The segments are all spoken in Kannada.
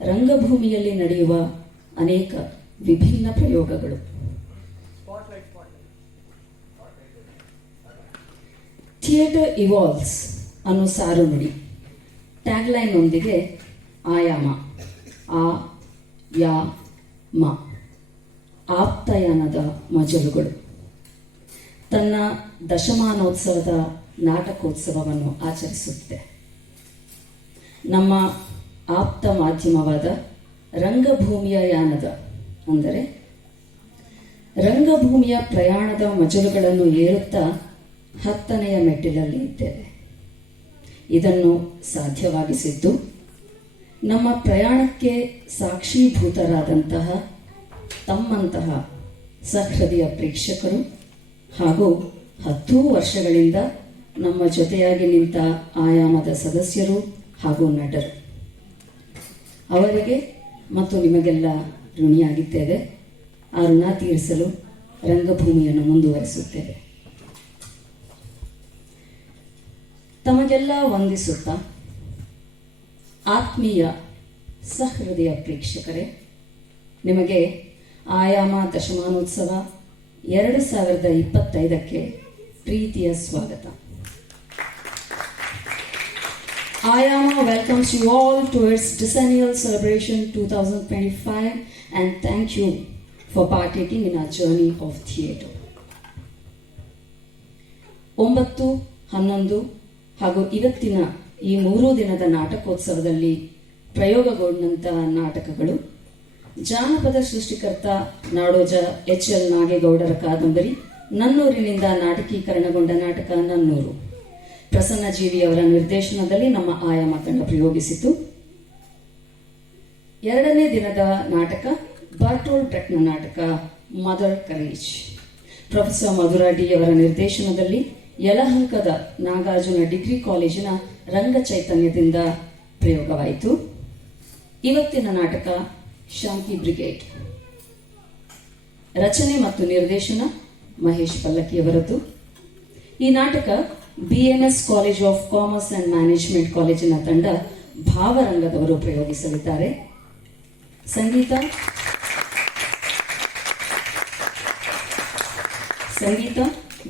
ರಂಗಭೂಮಿಯಲ್ಲಿ ನಡೆಯುವ ಅನೇಕ ವಿಭಿನ್ನ ಪ್ರಯೋಗಗಳು. ಥಿಯೇಟರ್ ಇವಾಲ್ವ್ಸ್ ಅನ್ನೋ ಸಾರು ನುಡಿ ಟ್ಯಾಗ್ಲೈನ್ ಒಂದಿಗೆ ಆಯಾಮ ಆ ಯಾ ಮ ಆಪ್ತಯಾನದ ಮಜಲುಗಳು ತನ್ನ ದಶಮಾನೋತ್ಸವದ ನಾಟಕೋತ್ಸವವನ್ನು ಆಚರಿಸುತ್ತಿದೆ. ನಮ್ಮ ಆಪ್ತ ಮಾಧ್ಯಮವಾದ ರಂಗಭೂಮಿಯ ಯಾನದ ಅಂದರೆ ರಂಗಭೂಮಿಯ ಪ್ರಯಾಣದ ಮಜಲುಗಳನ್ನು ಏರುತ್ತಾ 10ನೆಯ ಮೆಟ್ಟಿಲಲ್ಲಿ ಇದ್ದೇವೆ. ಇದನ್ನು ಸಾಧ್ಯವಾಗಿಸಿದ್ದು ನಮ್ಮ ಪ್ರಯಾಣಕ್ಕೆ ಸಾಕ್ಷೀಭೂತರಾದಂತಹ ತಮ್ಮಂತಹ ಸಹೃದಯ ಪ್ರೇಕ್ಷಕರು ಹಾಗೂ 10 ವರ್ಷಗಳಿಂದ ನಮ್ಮ ಜೊತೆಯಾಗಿ ನಿಂತ ಆಯಾಮದ ಸದಸ್ಯರು ಹಾಗೂ ನಟರು. ಅವರಿಗೆ ಮತ್ತು ನಿಮಗೆಲ್ಲ ಋಣಿಯಾಗಿದ್ದೇವೆ. ಆ ಋಣ ತೀರಿಸಲು ರಂಗಭೂಮಿಯನ್ನು ಮುಂದುವರಿಸುತ್ತೇವೆ. ತಮಗೆಲ್ಲ ವಂದಿಸುತ್ತಾ ಆತ್ಮೀಯ ಸಹೃದಯ ಪ್ರೇಕ್ಷಕರೇ, ನಿಮಗೆ ಆಯಾಮ ದಶಮಾನೋತ್ಸವ 2025ಕ್ಕೆ ಪ್ರೀತಿಯ ಸ್ವಾಗತ. Ayama welcomes you all to its decennial celebration 2025 and thank you for partaking in our journey of theatre. 9, 11 ಹಾಗೂ ಇವತ್ತಿನ ಈ 3 ದಿನದ ನಾಟಕೋತ್ಸವದಲ್ಲಿ ಪ್ರಯೋಗಗೊಂಡಂತಹ ನಾಟಕಗಳು ಜಾನಪದ ಸೃಷ್ಟಿಕರ್ತ ನಾಡೋಜ HL ನಾಗೇಗೌಡರ ಕಾದಂಬರಿ ನನ್ನೂರಿನಿಂದ ನಾಟಕೀಕರಣಗೊಂಡ ನಾಟಕ ನನ್ನೂರು. ಪ್ರಸನ್ನ ಜೀವಿಯವರ ನಿರ್ದೇಶನದಲ್ಲಿ ನಮ್ಮ ಆಯಾಮ ತಂಡ ಪ್ರಯೋಗಿಸಿತು. 2ನೇ ದಿನದ ನಾಟಕ ಬರ್ಟೋಲ್ಡ್ ಬ್ರೆಕ್ಟ್ನ ನಾಟಕ mother courage. Professor Madhura D ಅವರ ನಿರ್ದೇಶನದಲ್ಲಿ ಯಲಹಂಕದ ನಾಗಾರ್ಜುನ ಡಿಗ್ರಿ ಕಾಲೇಜಿನ ರಂಗ ಚೈತನ್ಯದಿಂದ ಪ್ರಯೋಗವಾಯಿತು. ಇವತ್ತಿನ ನಾಟಕ ಶಾಂತಿ ಬ್ರಿಗೇಡ್. ರಚನೆ ಮತ್ತು ನಿರ್ದೇಶನ ಮಹೇಶ್ ಪಲ್ಲಕ್ಕಿಯವರದ್ದು. ಈ ನಾಟಕ BMS college of commerce and management ಕಾಲೇಜಿನ ತಂಡ ಭಾವರಂಗದವರು ಪ್ರಯೋಗಿಸಲಿದ್ದಾರೆ. ಸಂಗೀತ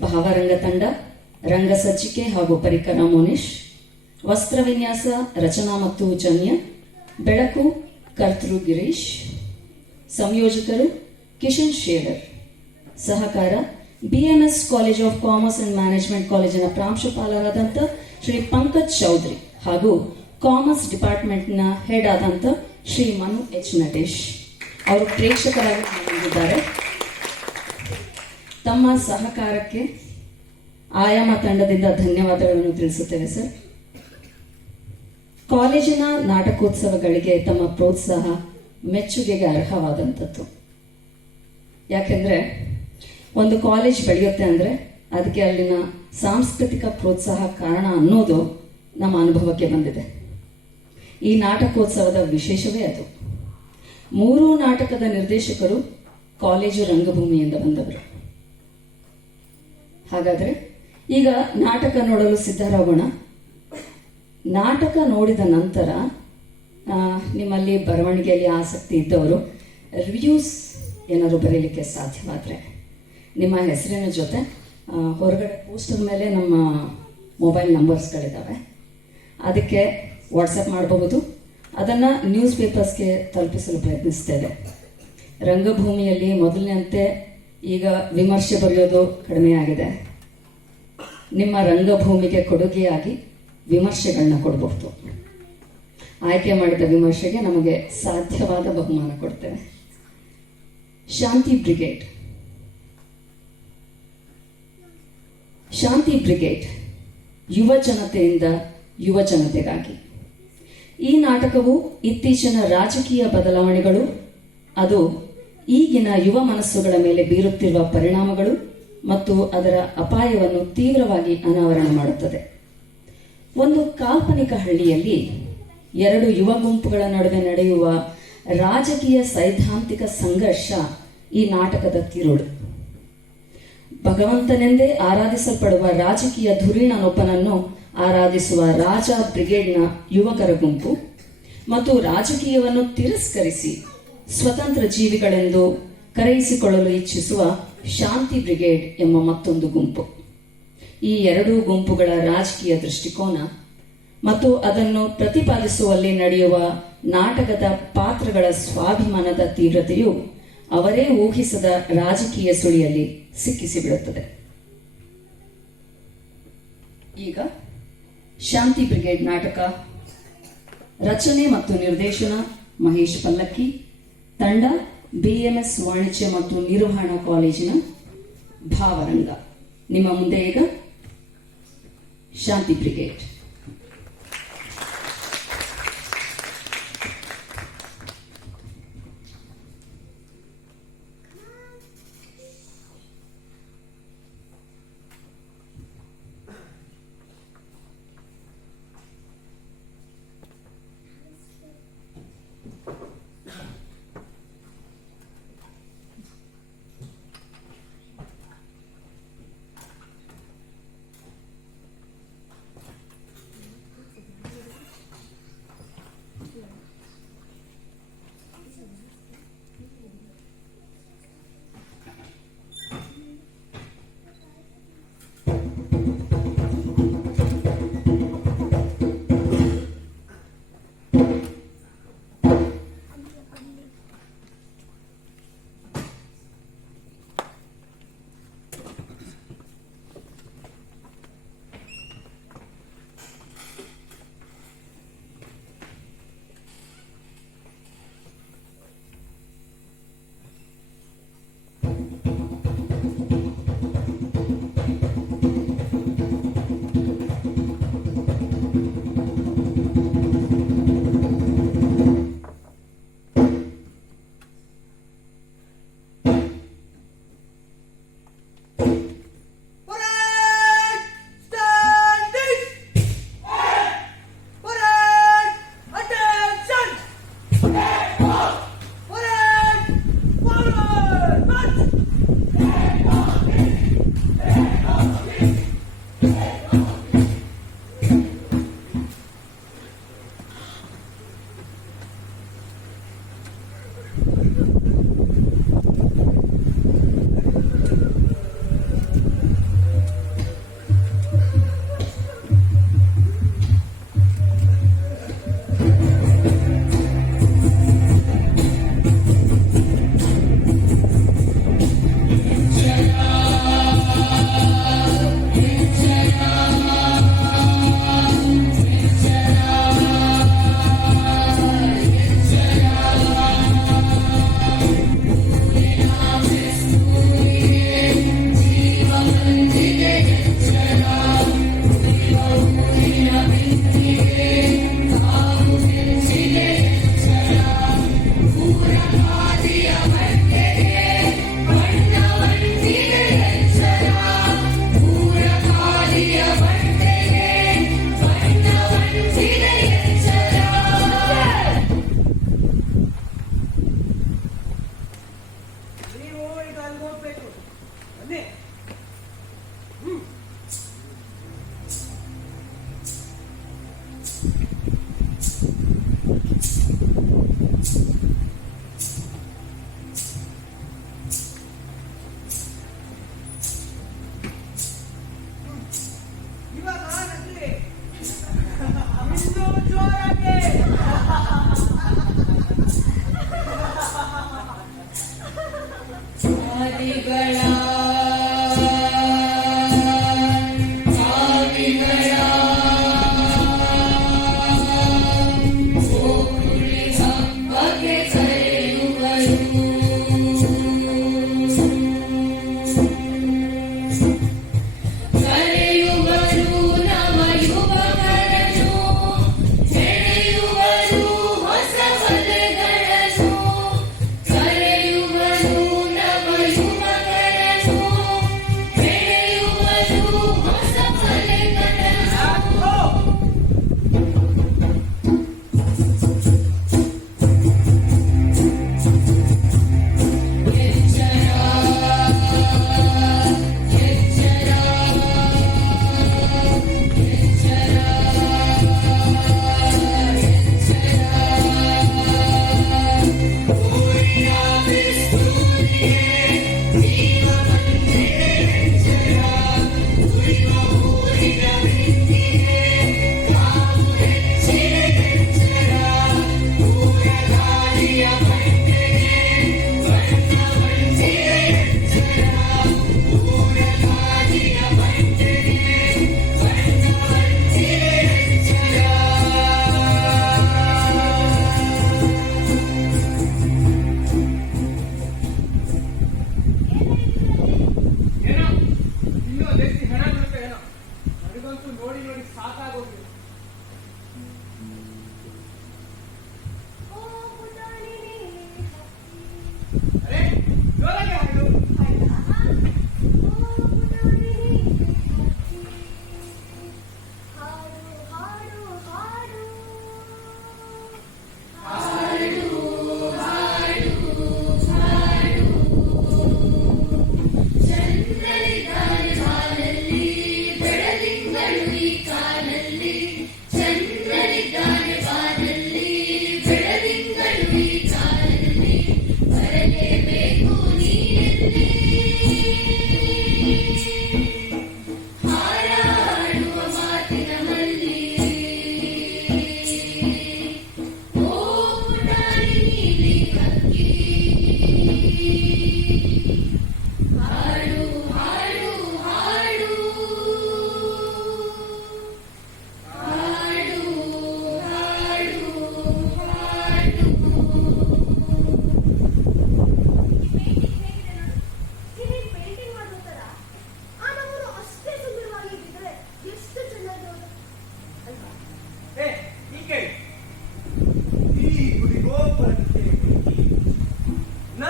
ಭಾವರಂಗ ತಂಡ, ರಂಗಸಜ್ಜಿಕೆ ಹಾಗೂ ಪರಿಕರ ಮೋನಿಶ್, ವಸ್ತ್ರವಿನ್ಯಾಸ ರಚನಾ ಮತ್ತು ಜನ್ಯ, ಬೆಳಕು ಕರ್ತೃ ಗಿರೀಶ್, ಸಂಯೋಜಕರು ಕಿಶನ್ ಶೇಡರ್, ಸಹಕಾರ BMS college of commerce and management ಕಾಲೇಜಿನ ಪ್ರಾಂಶುಪಾಲರಾದಂಥ ಶ್ರೀ ಪಂಕಜ್ ಚೌಧರಿ ಹಾಗೂ ಕಾಮರ್ಸ್ ಡಿಪಾರ್ಟ್ಮೆಂಟ್ನ ಹೆಡ್ ಆದಂಥ ಶ್ರೀ ಮನು H ನಟೇಶ್ ಅವರು ಪ್ರೇಕ್ಷಕರಾಗಿ ಬಂದಿದ್ದಾರೆ. ತಮ್ಮ ಸಹಕಾರಕ್ಕೆ ಆಯಾಮ ತಂಡದಿಂದ ಧನ್ಯವಾದಗಳನ್ನು ತಿಳಿಸುತ್ತೇವೆ ಸರ್. ಕಾಲೇಜಿನ ನಾಟಕೋತ್ಸವಗಳಿಗೆ ತಮ್ಮ ಪ್ರೋತ್ಸಾಹ ಮೆಚ್ಚುಗೆಗೆ ಅರ್ಹವಾದಂಥದ್ದು. ಯಾಕೆಂದ್ರೆ ಒಂದು ಕಾಲೇಜ್ ಬೆಳೆಯುತ್ತೆ ಅಂದರೆ ಅದಕ್ಕೆ ಅಲ್ಲಿನ ಸಾಂಸ್ಕೃತಿಕ ಪ್ರೋತ್ಸಾಹ ಕಾರಣ ಅನ್ನೋದು ನಮ್ಮ ಅನುಭವಕ್ಕೆ ಬಂದಿದೆ. ಈ ನಾಟಕೋತ್ಸವದ ವಿಶೇಷವೇ ಅದು. 3 ನಾಟಕದ ನಿರ್ದೇಶಕರು ಕಾಲೇಜು ರಂಗಭೂಮಿಯಿಂದ ಬಂದವರು. ಹಾಗಾದರೆ ಈಗ ನಾಟಕ ನೋಡಲು ಸಿದ್ಧರಾಗೋಣ. ನಾಟಕ ನೋಡಿದ ನಂತರ ನಿಮ್ಮಲ್ಲಿ ಬರವಣಿಗೆಯಲ್ಲಿ ಆಸಕ್ತಿ ಇದ್ದವರು ರಿವ್ಯೂಸ್ ಏನಾದರೂ ಬರೀಲಿಕ್ಕೆ ಸಾಧ್ಯವಾದರೆ ನಿಮ್ಮ ಹೆಸರಿನ ಜೊತೆ ಹೊರಗಡೆ ಪೋಸ್ಟರ್ ಮೇಲೆ ನಮ್ಮ ಮೊಬೈಲ್ ನಂಬರ್ಸ್ಗಳಿದ್ದಾವೆ, ಅದಕ್ಕೆ ವಾಟ್ಸಪ್ ಮಾಡಬಹುದು. ಅದನ್ನು ನ್ಯೂಸ್ ಪೇಪರ್ಸ್ಗೆ ತಲುಪಿಸಲು ಪ್ರಯತ್ನಿಸ್ತೇವೆ. ರಂಗಭೂಮಿಯಲ್ಲಿ ಮೊದಲಿನಂತೆ ಈಗ ವಿಮರ್ಶೆ ಬರೆಯೋದು ಕಡಿಮೆಯಾಗಿದೆ. ನಿಮ್ಮ ರಂಗಭೂಮಿಗೆ ಕೊಡುಗೆಯಾಗಿ ವಿಮರ್ಶೆಗಳನ್ನ ಕೊಡಬಹುದು. ಆಯ್ಕೆ ಮಾಡಿದ ವಿಮರ್ಶೆಗೆ ನಮಗೆ ಸಾಧ್ಯವಾದ ಬಹುಮಾನ ಕೊಡ್ತೇವೆ. ಶಾಂತಿ ಬ್ರಿಗೇಡ್. ಶಾಂತಿ ಬ್ರಿಗೇಡ್ ಯುವ ಜನತೆಯಿಂದ ಯುವ ಜನತೆಗಾಗಿ. ಈ ನಾಟಕವು ಇತ್ತೀಚಿನ ರಾಜಕೀಯ ಬದಲಾವಣೆಗಳು, ಅದು ಈಗಿನ ಯುವ ಮನಸ್ಸುಗಳ ಮೇಲೆ ಬೀರುತ್ತಿರುವ ಪರಿಣಾಮಗಳು ಮತ್ತು ಅದರ ಅಪಾಯವನ್ನು ತೀವ್ರವಾಗಿ ಅನಾವರಣ ಮಾಡುತ್ತದೆ. ಒಂದು ಕಾಲ್ಪನಿಕ ಹಳ್ಳಿಯಲ್ಲಿ 2 ಯುವ ಗುಂಪುಗಳ ನಡುವೆ ನಡೆಯುವ ರಾಜಕೀಯ ಸೈದ್ಧಾಂತಿಕ ಸಂಘರ್ಷ ಈ ನಾಟಕದ ತಿರುಳು. ಭಗವಂತನೆಂದೇ ಆರಾಧಿಸಲ್ಪಡುವ ರಾಜಕೀಯ ಧುರೀಣನೊಬ್ಬನನ್ನು ಆರಾಧಿಸುವ ರಾಜ ಬ್ರಿಗೇಡ್ನ ಯುವಕರ ಗುಂಪು ಮತ್ತು ರಾಜಕೀಯವನ್ನು ತಿರಸ್ಕರಿಸಿ ಸ್ವತಂತ್ರ ಜೀವಿಗಳೆಂದು ಕರೆಯಿಸಿಕೊಳ್ಳಲು ಇಚ್ಛಿಸುವ ಶಾಂತಿ ಬ್ರಿಗೇಡ್ ಎಂಬ ಮತ್ತೊಂದು ಗುಂಪು. ಈ ಎರಡೂ ಗುಂಪುಗಳ ರಾಜಕೀಯ ದೃಷ್ಟಿಕೋನ ಮತ್ತು ಅದನ್ನು ಪ್ರತಿಪಾದಿಸುವಲ್ಲಿ ನಡೆಯುವ ನಾಟಕದ ಪಾತ್ರಗಳ ಸ್ವಾಭಿಮಾನದ ತೀವ್ರತೆಯು ಅವರೇ ಊಹಿಸದ ರಾಜಕೀಯ ಸುಳಿಯಲ್ಲಿ ಸಿಕ್ಕಿಸಿಬಿಡುತ್ತದೆ. ಈಗ ಶಾಂತಿ ಬ್ರಿಗೇಡ್ ನಾಟಕ ರಚನೆ ಮತ್ತು ನಿರ್ದೇಶನ ಮಹೇಶ್ ಪಲ್ಲಕ್ಕಿ, ತಂಡ BMS ವಾಣಿಜ್ಯ ಮತ್ತು ನಿರ್ವಹಣಾ ಕಾಲೇಜಿನ ಭಾವರಂಗ. ನಿಮ್ಮ ಮುಂದೆ ಈಗ ಶಾಂತಿ ಬ್ರಿಗೇಡ್.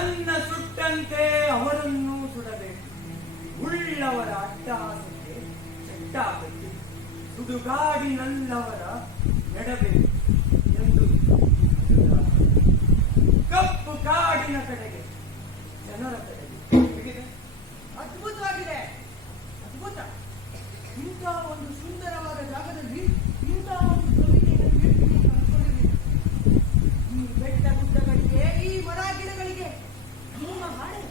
ನನ್ನ ಸುಟ್ಟಂತೆ ಅವರನ್ನು ಸುಡಬೇಕು. ಉಳ್ಳವರ ಅಟ್ಟಹಾಸಕ್ಕೆ ಚೆಟ್ಟಾಗಬೇಕು. ಸುಡುಗಾಡಿನಲ್ಲವರ ನೆಡಬೇಕು ಎಂದು ಕಪ್ಪು ಕಾಡಿನ ಕಡೆಗೆ, ಜನರ ಕಡೆಗೆ. ಹೇಗಿದೆ? ಅದ್ಭುತವಾಗಿದೆ, ಅದ್ಭುತ. ಇಂಥ ಒಂದು ಸುಂದರವಾದ ಜಾಗದಲ್ಲಿ ಇಂಥ ಒಂದು ಕವಿತೆಯನ್ನು ಹೇಳ್ತೀನಿ ಅನ್ಕೊಂಡಿದ್ದೀನಿ. ಈ ಬೆಟ್ಟ ಗುಡ್ಡಗಳಿಗೆ, ಈ ಮರ ಗಿಡಗಳಿಗೆ ನಿಮ್ಮ ಹಾಡೆ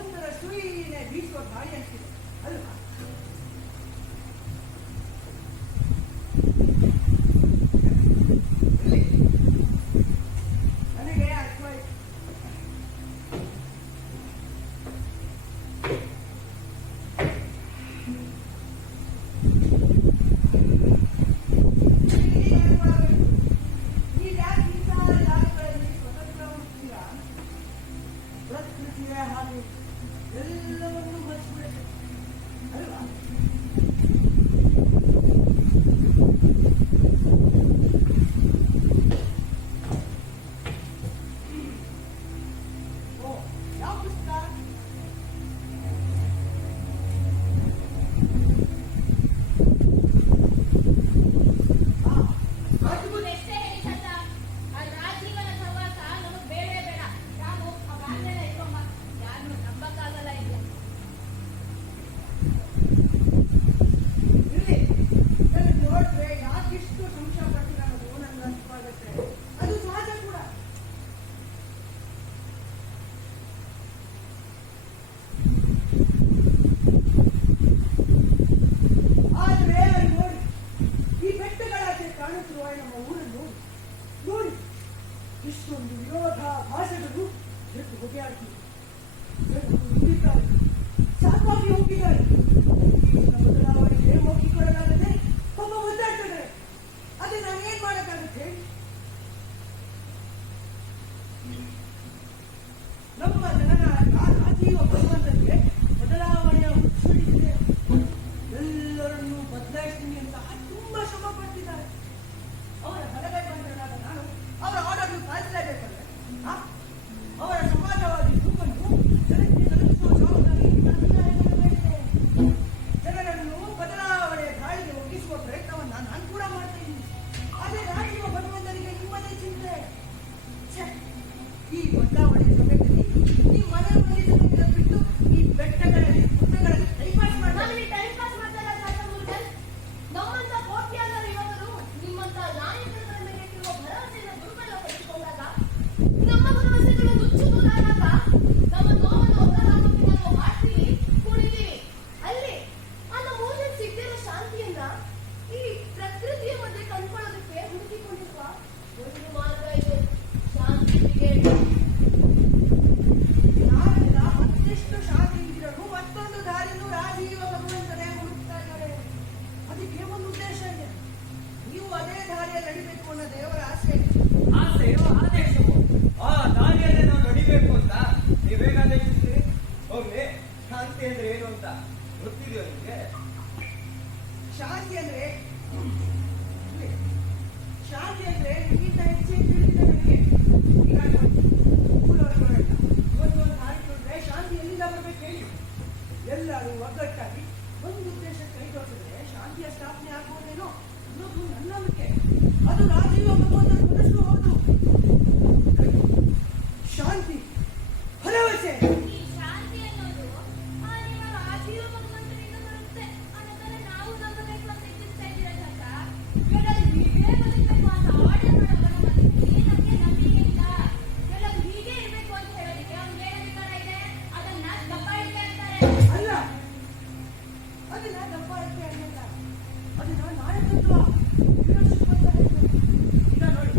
ಒಂದರ ಸುಯಿನೇ ಬೀಸುವ ಗಾಳಿ ಅಂತಿದೆ ಅಲ್ವಾ? ನನಗೆ ಅರ್ಥವಾಯಿತು. ಹಾಗೆ ಎಲ್ಲವನ್ನೂ ಮರೆಸಿಬಿಡುತ್ತೆ ಅಲ್ವಾ? ಓ, ಯಾವ ಪುಸ್ತಕ? ಎಷ್ಟೇ ಹೇಳಿ ಚಂದ, ಆ ರಾಜೀವನ ಸಹವಾಸ ನಮಗ್ ಬೇಡವೇ ಬೇಡ. ನಾವು ಅವಾಗಲೆಲ್ಲ ಇರೋಮ್ಮ, ಯಾರು ನಂಬಕ್ಕಾಗಲ್ಲ ಇಲ್ಲ. ಇರ್ಲಿ, ಇದನ್ನ ನೋಡಿದ್ರೆ ಯಾಕಿಷ್ಟು ಸಂಶಯ ಪಡ್ತೀರ ಅನ್ನೋದು ನನಗೆ ಅರ್ಥವಾಗುತ್ತೆ. ಅದು ಸಹಜ ಕೂಡ. ಆದ್ರೆ ಅಲ್ಲಿ ನೋಡಿ, ಈ ಬೆಟ್ಟಗಳಾಚೆ ಕಾಣುತ್ತಿರುವ ನಮ್ಮ ಊರನ್ನು ನೋಡಿ, ಇಷ್ಟೊಂದು ವಿರೋಧ ಭಾಷೆಗಳು ಎಷ್ಟು ಬಗೆಯಾಗ್ತಿವೆ. ಉಳಿತಾರೆ, ಸಾಕಾಗಿ ಹೋಗಿದ್ದಾರೆ. ಬದಲಾವಣೆಗೆ ಹೋಗಿಕೊಳ್ಳಲಾಗದೆ ಪಾಪ ಒದ್ದಾಡ್ತಿದ್ದಾರೆ. ಅದೇ ನಾನೇನ್ ಮಾಡಕ್ಕಾಗುತ್ತೆ? ನಮ್ಮ ಜನನಾಯಕ ರಾಜೀವ ಭಗವಂತನಿಗೆ ಬದಲಾವಣೆಯ ಹುಚ್ಚುಳಿಸಿದೆ. ಎಲ್ಲರನ್ನೂ ಬದಲಾಯಿಸ್ತೀನಿ ಅಂತ ತುಂಬಾ ಶ್ರಮ ಪಡ್ತಿದ್ದಾರೆ. ಅವರ ಬಲಗೈ ಬಂಧನಾದ ನಾನು ಅವರ ಆರ್ಡರ್ನು ಪಾಲಿಸಲೇಬೇಕಲ್ಲ. ಅವರ ಸಮಾಜವಾದಿ ಗುಂಪನ್ನು ಜನಕ್ಕೆ ತಲುಪಿಸುವ ಜವಾಬ್ದಾರಿ ನನ್ನ ಮೇಲಿದೆ. ಜನರನ್ನು ಬದಲಾವಣೆಯ ಗಾಳಿಗೆ ಒಗ್ಗಿಸುವ ಪ್ರಯತ್ನವನ್ನ ನಾನು ಕೂಡ ಮಾಡ್ತಾ ಇದ್ದೀನಿ. ಅದೇ ರಾಜೀವ ಭಗವಂತನಿಗೆ ನಿಮ್ಮದೇ ಚಿಂತೆ. ಛೆ, ಈ ಬದಲಾವಣೆ ಸಮಯದಲ್ಲಿ ಈ ಮನೆ ಮಂದಿರವನ್ನು ಬಿಟ್ಟು ಈ ಬೆಟ್ಟಗಳಲ್ಲಿ ಗುಡ್ಡಗಳಲ್ಲಿ ಟೈಪಾಸ್ ಮಾಡ್ತಾರೆ. ನಾವಿಲ್ಲಿ ಟೈಮ್ ಪಾಸ್ ಮಾಡ್ತಾರ ಮುರುಗನ್. ನಮ್ಮಂತ ಕೋಟ್ಯಾಂತರ ಯುವಕರು ನಿಮ್ಮಂತ ನಾಯಕರ ಮೇಲೆ ಇಟ್ಟಿರುವ ಭರವಸೆಯನ್ನು ದುರ್ಬಲಪಡಿಸಿಕೊಂಡಾಗ, ನಮ್ಮ ಭರವಸೆಗಳು ನುಚ್ಚು ನೂರಾದಾಗ, ನಮ್ಮ ನೋವನ್ನು ಹೊರಹಾಕಿ ನಾವು ಹಾಡ್ತೀವಿ, ಕುಣಿತೀವಿ. ಅಲ್ಲಿ ಆ ನಮ್ಮ ಊರಲ್ಲಿ ಸಿಗ್ತಿರೋ ಶಾಂತಿಯನ್ನ ಈ ಪ್ರಕೃತಿಯ ಮಧ್ಯೆ ಕಂಡುಕೊಳ್ಳೋದಕ್ಕೆ ಹುಡುಕಿಕೊಂಡಿರುವ ಒಂದು ಮಾರ್ಗ ಇದೆ, ಶಾಂತಿಗೆ. ನಾವೆಲ್ಲ ಮತ್ತೆಷ್ಟು ಶಾಂತಿಯಿಂದಿರಲು ಮತ್ತೊಂದು ದಾರಿಯನ್ನು ರಾಜೀವ ಭಗವಂತನೇ ಹುಡುಕ್ತಾ ಇದ್ದಾರೆ. ಅದಕ್ಕೆ ಒಂದು ಉದ್ದೇಶ ಇದೆ. ನೀವು ಅದೇ ದಾರಿಯಲ್ಲಿ ನಡಿಬೇಕು ಅನ್ನೋ ದೇವರ ಆಸೆ ಇದೆ. ಆಸೆಯೋ ಆದೇಶವೋ ಆ ದಾರಿಯಲ್ಲೇ ನಾವು ನಡಿಬೇಕು ಅಂತ ನೀವೇಗ ಆದೇಶಿಸ್ತೀರಿ? ಹೋಗ್ಲಿ, ಶಾಂತಿ ಅಂದ್ರೆ ಏನು ಅಂತ ಗೊತ್ತಿದೆಯೋ ನಿಮಗೆ? ಶಾಂತಿ ಅಂದ್ರೆ ಇಲ್ಲಿ, ಶಾಂತಿ ಅಂದ್ರೆ ನಿಮ್ಗಿಂತ ಹೆಚ್ಚಿನ ತಿಳಿದಿದೆ ನನಗೆ. ಈಗ ನೋಡಿ, ಮೂಲವರಿಗಳೆಲ್ಲ ಒಂದು ದಾರಿ ನೋಡಿದ್ರೆ ಶಾಂತಿ ಎಲ್ಲಿಂದ ಬರ್ಬೇಕು ಹೇಳಿ? ಎಲ್ಲರೂ ಒಗ್ಗಟ್ಟಾಗಿ ಒಂದು ಉದ್ದೇಶಕ್ಕೆ ಕೈ ತೋರಿಸಿದ್ರೆ ಶಾಂತಿಯ ಸ್ಥಾಪನೆ ಆಗ್ಬೋದೇನೋ ಅನ್ನೋದು ನನ್ನ ನಂಬಿಕೆ. ಅದು ರಾಜೀವ ಭಗವಂತನ ಮನಸ್ಸು ಹೌದು. ಶಾಂತಿ, ಭರವಸೆ. ಈ ಶಾಂತಿ ಅನ್ನೋದು ನಿಮ್ಮ ರಾಜೀವ ಭಗವಂತನಿಂದ ಬರುತ್ತೆ ಅನ್ನೋದನ್ನ ನಾವು ನಂಬಬೇಕು ಅಂತ ಇಚ್ಛಿಸ್ತಾ ಇದ್ದೀರಾ ಚಂದ. ಕೆಲವರು ಹೀಗೆ ಬದುಕಬೇಕು ಅಂತ ಆರ್ಡರ್ ಮಾಡೋದನ್ನ ನಮಗೆ ನಂಬಿಕೆ ಇಲ್ಲ. ಕೆಲವರು ಹೀಗೆ ಇರಬೇಕು ಅಂತ ಹೇಳೋದಕ್ಕೆ ಅವ್ನಿಗೆ ಏನು ಅಧಿಕಾರ ಇದೆ? ಅದನ್ನ ದಬ್ಬಾಳಿಕೆ ಅಂತಾರೆ. ಅಲ್ಲ, ಅದನ್ನ ದಬ್ಬಾಳಿಕೆ ಅನ್ನಲ್ಲ, ಅದನ್ನ ನಾಯಕತ್ವ, leadership ಅಂತ ಹೇಳ್ತಾರೆ. ಈಗ ನೋಡಿ,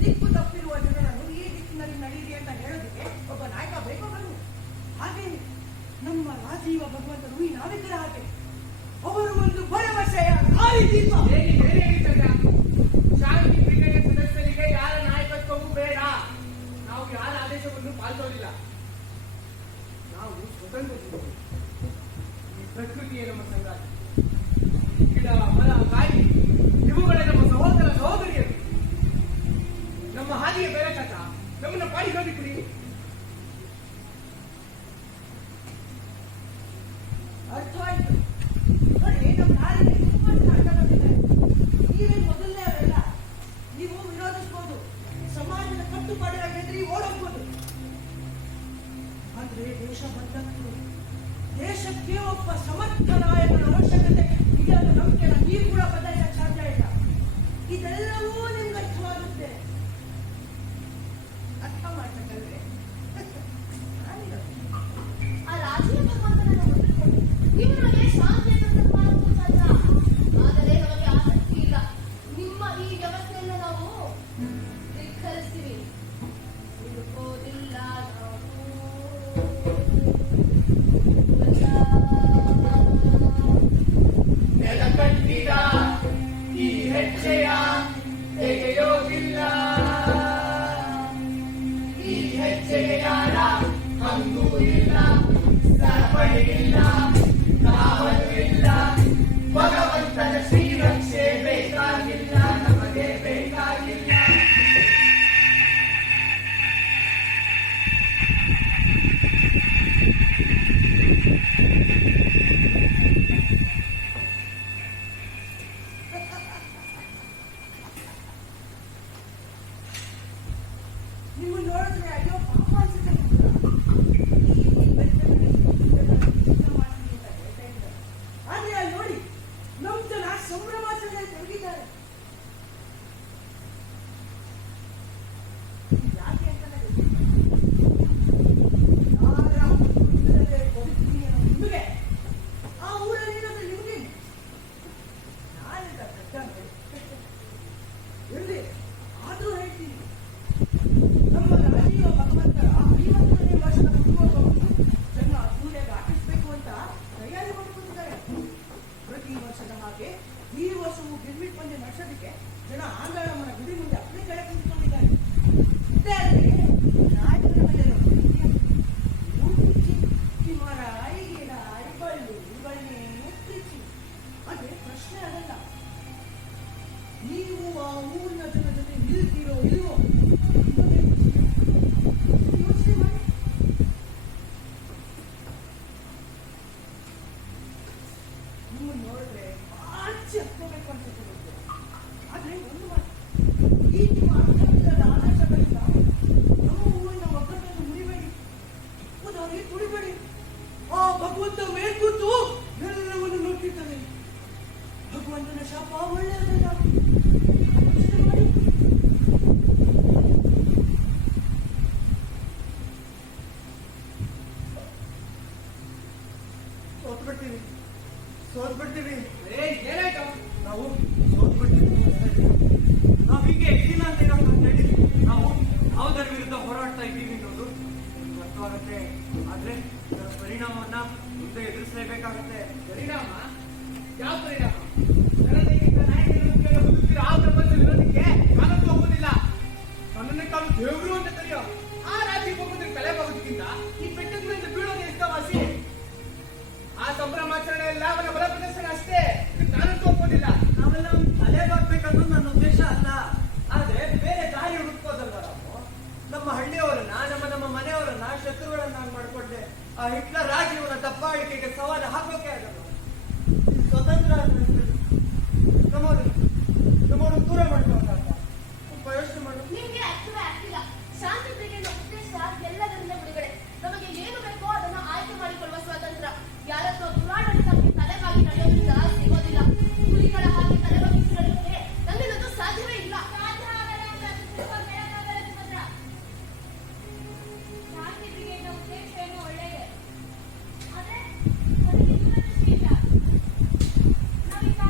ದಿಕ್ಕು ತಪ್ಪಿರುವ ಜನರನ್ನು ಈ ದಿಕ್ಕಿನಲ್ಲಿ ನಡೆಯಿರಿ ಅಂತ ಹೇಳೋದಕ್ಕೆ ಒಬ್ಬ ನಾಯಕ ಬೇಕೋ ಬರು. ಹಾಗೆ ನಮ್ಮ ರಾಜೀವ ಭಗವಂತರು ಈ ನಾವಿಕರ ಹಾಗೆ ಅವರು ಒಂದು ಭರವಸೆಯ ಗಾಳಿ ದೀಪ. ಶಾಂತಿ ಬ್ರಿಗೇಡ್ ಸದಸ್ಯರಿಗೆ ಯಾರ ನಾಯಕತ್ವವೂ ಬೇಡ. ನಾವು ಯಾರ ಆದೇಶವನ್ನು ಪಾಲಿಸೋದಿಲ್ಲ. ನಾವು ಸ್ವತಂತ್ರ. ಈ ಪ್ರಕೃತಿಯೇ ನಮ್ಮ ಸಂಗಾತಿ. ಗಿಡ, ಮರ, ಗಾಳಿ ಇವುಗಳೇ ನಮ್ಮ ಸಹೋದರ ಸಹೋದರಿಯರು. ನಮ್ಮ ಹಾದಿಗೆ ಬೇರೆ ಕಥ, ನಮ್ಮನ್ನ ಪಾಲಿಸೋದಿಕ್ರಿ. ಅರ್ಥವಾಯ್ತು. ನೋಡಿ, ನಮ್ಮ ನಾಡಿನಲ್ಲಿ ತುಂಬಾ ಜನ ಅಡ್ಡಗಳಿದ್ದಾರೆ. ನೀವೇನು ಮೊದಲನೇ ಅವರೆಲ್ಲ. ನೀವು ವಿರೋಧಿಸ್ಬೋದು, ಸಮಾಜದ ಕಟ್ಟುಪಾಡಿನ ಎದುರಿ ಓಡೋಗ್ಬೋದು. ಆದ್ರೆ ದೇಶ ಬದಲಾಗ್ತದೆ. ದೇಶಕ್ಕೆ ಒಬ್ಬ ಸಮರ್ಥ ನಾಯಕನ ಅವಶ್ಯಕತೆ ಇದೆ ಅನ್ನೋ ನಂಬಿಕೆನ ನೀವು ಕೂಡ ಬದಲಾಯಿಸಕ್ಕೆ ಸಾಧ್ಯ ಇಲ್ಲ. ಇದೆಲ್ಲವೂ ನಿಮ್ಗೆ ಅರ್ಥವಾಗುತ್ತೆ. ಅರ್ಥ ಮಾಡ್ಬೇಕಲ್ವೇ? ಆ ರಾಜೀವ ಭಗವಂತನನ್ನು ಹೊಂದಿಕೊಂಡು ನೀವು ನಮಗೆ ಶಾಂತಿಯನ್ನು ಮಾಡುವುದು ಸಾಧ್ಯ. ಆದರೆ ನಮಗೆ ಆಸಕ್ತಿ ಇಲ್ಲ. ನಿಮ್ಮ ಈ ವ್ಯವಸ್ಥೆಯನ್ನು ನಾವು ಧಿಕ್ಕರಿಸ್ತೀವಿ. ಹುಡುಕೋದಿಲ್ಲ ನಾವು. ನೆಲ ಕಟ್ಟಿದ ಈ ಹೆಜ್ಜೆಯ ತೆಗೆಯೋದಿಲ್ಲ. ಈ ಹೆಜ್ಜೆಗೆ ಯಾರ ಹಂಗೂ ಇಲ್ಲ, ಸರಪಳಿ ಇಲ್ಲ, ಕಾವಲು ಇಲ್ಲ. ಭಗವಂತನ ಶ್ರೀರಕ್ಷೆ ಬೇಕಾಗಿಲ್ಲ, ನಮಗೆ ಬೇಕಾಗಿಲ್ಲ. ನೀವು ನೋಡಿದ್ರೆ ಅಯ್ಯೋ ಪಾಪ ಅನ್ಸುತ್ತೆ. ಈ ಬೆಟ್ಟದಲ್ಲಿ ಚಿತ್ರ ಮಾಡ್ತೀನಿ ಅಂತ ಹೇಳ್ತಾ ಇದ್ದಾರೆ. ಆದ್ರೆ ಅಲ್ಲಿ ನೋಡಿ, ನಮ್ಮ ಜನ ಸಂಭ್ರಮಾಚರಣೆ ತೊಡಗಿದ್ದಾರೆ. ಯಾಕೆ ಅಂತಾನೆ ಗೊತ್ತಿಲ್ಲ. ಯಾರ ಊರಲ್ಲೇ ಬದುಕ್ತೀನಿ ಅನ್ನೋ ನಿಮಗೆ, ಆ ಊರಲ್ಲಿ ಇರೋದು ನಿಮಗೆ. ನಾನೆಂತ ಕಟ್ಟಂಗೆ ಇರಲಿ, ಆದ್ರೂ ಹೇಳ್ತೀನಿ, ನಮ್ಮ ರಾಜೀವ ಭಗವಂತರ 50ನೇ ವರ್ಷದ ಹುಟ್ಟುಹಬ್ಬವನ್ನು ಜನ ಸೂರ್ಯಗೆ ಆಟಿಸಬೇಕು ಅಂತ ತಯಾರಿ ಮಾಡಿಕೊಂಡಿದ್ದಾರೆ. ಪ್ರತಿ ವರ್ಷದ ಹಾಗೆ ಈ ವರ್ಷವೂ ಗಿರ್ಮಿಟ್ ಪಂದ್ಯ ನಡೆಸೋದಕ್ಕೆ ಜನ ಆಂದೋಲನ ಗುಡಿ ಮುಂದೆ ಅಪ್ಪಣೆ ಕೆಳಗೆ ನಿಂತ್ಕೊಂಡಿದ್ದಾರೆ. ಇಷ್ಟೇ ಅಲ್ಲದೆ ರಾಜನ ಮೇಲೆ ಈ ಮರ, ಈ ಗಿಡ, ಈ ಬಳ್ಳಿ, ಇವುಗಳನ್ನೇ ಮುತ್ತಿಸಿ. ಆದ್ರೆ ಪ್ರಶ್ನೆ ಅದಲ್ಲ, ನೀವು ಆ ಊರಿನ ಜನ ಜೊತೆ ನಿಲ್ತೀರೋ ಇಲ್ವೋ ಯೋಚನೆ ಮಾಡಿ. ನಿಮ್ಮನ್ನು ನೋಡಿದ್ರೆ ಆಚೆ ಹತ್ಕೋಬೇಕು ಅನ್ಸುತ್ತೆ. ಆದ್ರೆ ಒಂದು ಮಾತು, ಈ ನಿಮ್ಮ ಅರ್ಥವಿಲ್ಲದ ಆದೇಶಗಳಿಂದ ನಮ್ಮ ಊರಿನ ಒಗ್ಗಟ್ಟನ್ನು ಮುರಿಬೇಡಿ, ಉದಾಹರಣೆ ತುಳಿಬೇಡಿ. ಆ ಭಗವಂತ ಮೇಲ್ಕೂತು ಎಲ್ಲವನ್ನು ನೋಡ್ತಿದ್ದಾನೆ. ಭಗವಂತನ ಶಾಪ ಒಳ್ಳೆಯದಲ್ಲ. ಯೋಚನೆ ಮಾಡಿ. ಸೋತ್ಬಿಡ್ತೀವಿ. ಏನಾಯ್ತು? ನಾವು ಸೋತ್ಬಿಡ್ತೀವಿ. ನಾವು ಹೀಗೆ ಎಕ್ಕಿಲ್ಲ ಅಂತ ಹೇಳಿ ನಾವು ಯಾವುದರ ವಿರುದ್ಧ ಹೋರಾಡ್ತಾ ಇದ್ದೀವಿ ಅನ್ನೋದು ಅರ್ಥವಾಗುತ್ತೆ. ಆದ್ರೆ ಇದರ ಪರಿಣಾಮವನ್ನ ಮುಂದೆ ಎದುರಿಸಲೇಬೇಕಾಗುತ್ತೆ. ಪರಿಣಾಮ? ಯಾವ ಪರಿಣಾಮ? ಜನತೆಗಿಂತ ನಾಯಕರ ಬದುಕ್ತಿರೋ ಆ ಪ್ರಪಂಚದಲ್ಲಿರೋದಕ್ಕೆ ನಾನಂತೂ ಹೋಗೋದಿಲ್ಲ. ನನ್ನನ್ನೇ ಕಾಲು ದೇವರು ಅಂತ ಕರೆಯೋ ಆ ರಾಜ್ಯಕ್ಕೆ ಹೋಗೋದ್ರ ಕಲೆ ಬರೋದಕ್ಕಿಂತ ಈ ಬೆಟ್ಟದ ಮೇಲೆ ಬೀಳೋದೇ ಇಷ್ಟವಾಸಿ. ಆ ಸಂಭ್ರಮಾಚರಣೆ ಎಲ್ಲ ಅವನ ಬಲ ಪ್ರದರ್ಶನ ಅಷ್ಟೇ. ನಾನಂತೂ ಒಪ್ಪೋದಿಲ್ಲ. ನಾವೆಲ್ಲ ತಲೆ ಬಾಗ್ಬೇಕನ್ನೋದು ನನ್ನ ಉದ್ದೇಶ ಅಲ್ಲ. ಆದ್ರೆ ಬೇರೆ ದಾರಿ ಹುಡುಕೋದಲ್ವ ನಾವು. ನಮ್ಮ ಹಳ್ಳಿಯವರನ್ನ, ನಮ್ಮ ಮನೆಯವರನ್ನ ಶತ್ರುಗಳನ್ನಾಗಿ ಮಾಡ್ಕೊಂಡೆ ಆ ಹಿಟ್ಲರ್ ರಾಜ್ಯವನ್ನ ದಬ್ಬಾಳಿಕೆಗೆ ಸವಾಲು ಹಾಕೋಕೆ ಆಗಲ್ಲ. ಸ್ವತಂತ್ರ ನಮ್ಮನ್ನು ದೂರ ಮಾಡ್ಕೊಂಡ ಯೋಚನೆ ಮಾಡು. ನಿಮ್ಗೆ ಅರ್ಥವೇ ಆಗ್ತಿಲ್ಲ. ಶಾಂತಿ ಪ್ರೀತಿಯ ಉದ್ದೇಶ ಎಲ್ಲದರಿಂದ ಬಿಡುಗಡೆ. ನಮಗೆ ಏನು ಬೇಕೋ ಅದನ್ನು ಆಯ್ಕೆ ಮಾಡಿಕೊಳ್ಳುವ ಸ್ವಾತಂತ್ರ್ಯ. ಯಾರತ್ತೋ ದುರಾಡಳಿತಕ್ಕೆ ತಲೆಬಾಗಿ ನಡೆಯೋದ್ರಿಂದ ಸಿಗೋದಿಲ್ಲ. ಹುಲಿಗಳ ಹಾಗೆ ತಲೆಬಾಗಿಸಿ ನಡೆಯೋಕೆ ನನ್ನಿಂದಂತೂ ಸಾಧ್ಯವೇ ಇಲ್ಲ. ಶಾಂತಿ ಪ್ರೀತಿಯ ಉದ್ದೇಶ ಏನು ಒಳ್ಳೆಯದೇ, ಆದ್ರೆ ಅದಕ್ಕೆ ದೂರದೃಷ್ಟಿ ಇಲ್ಲ. ನಾವೀಗ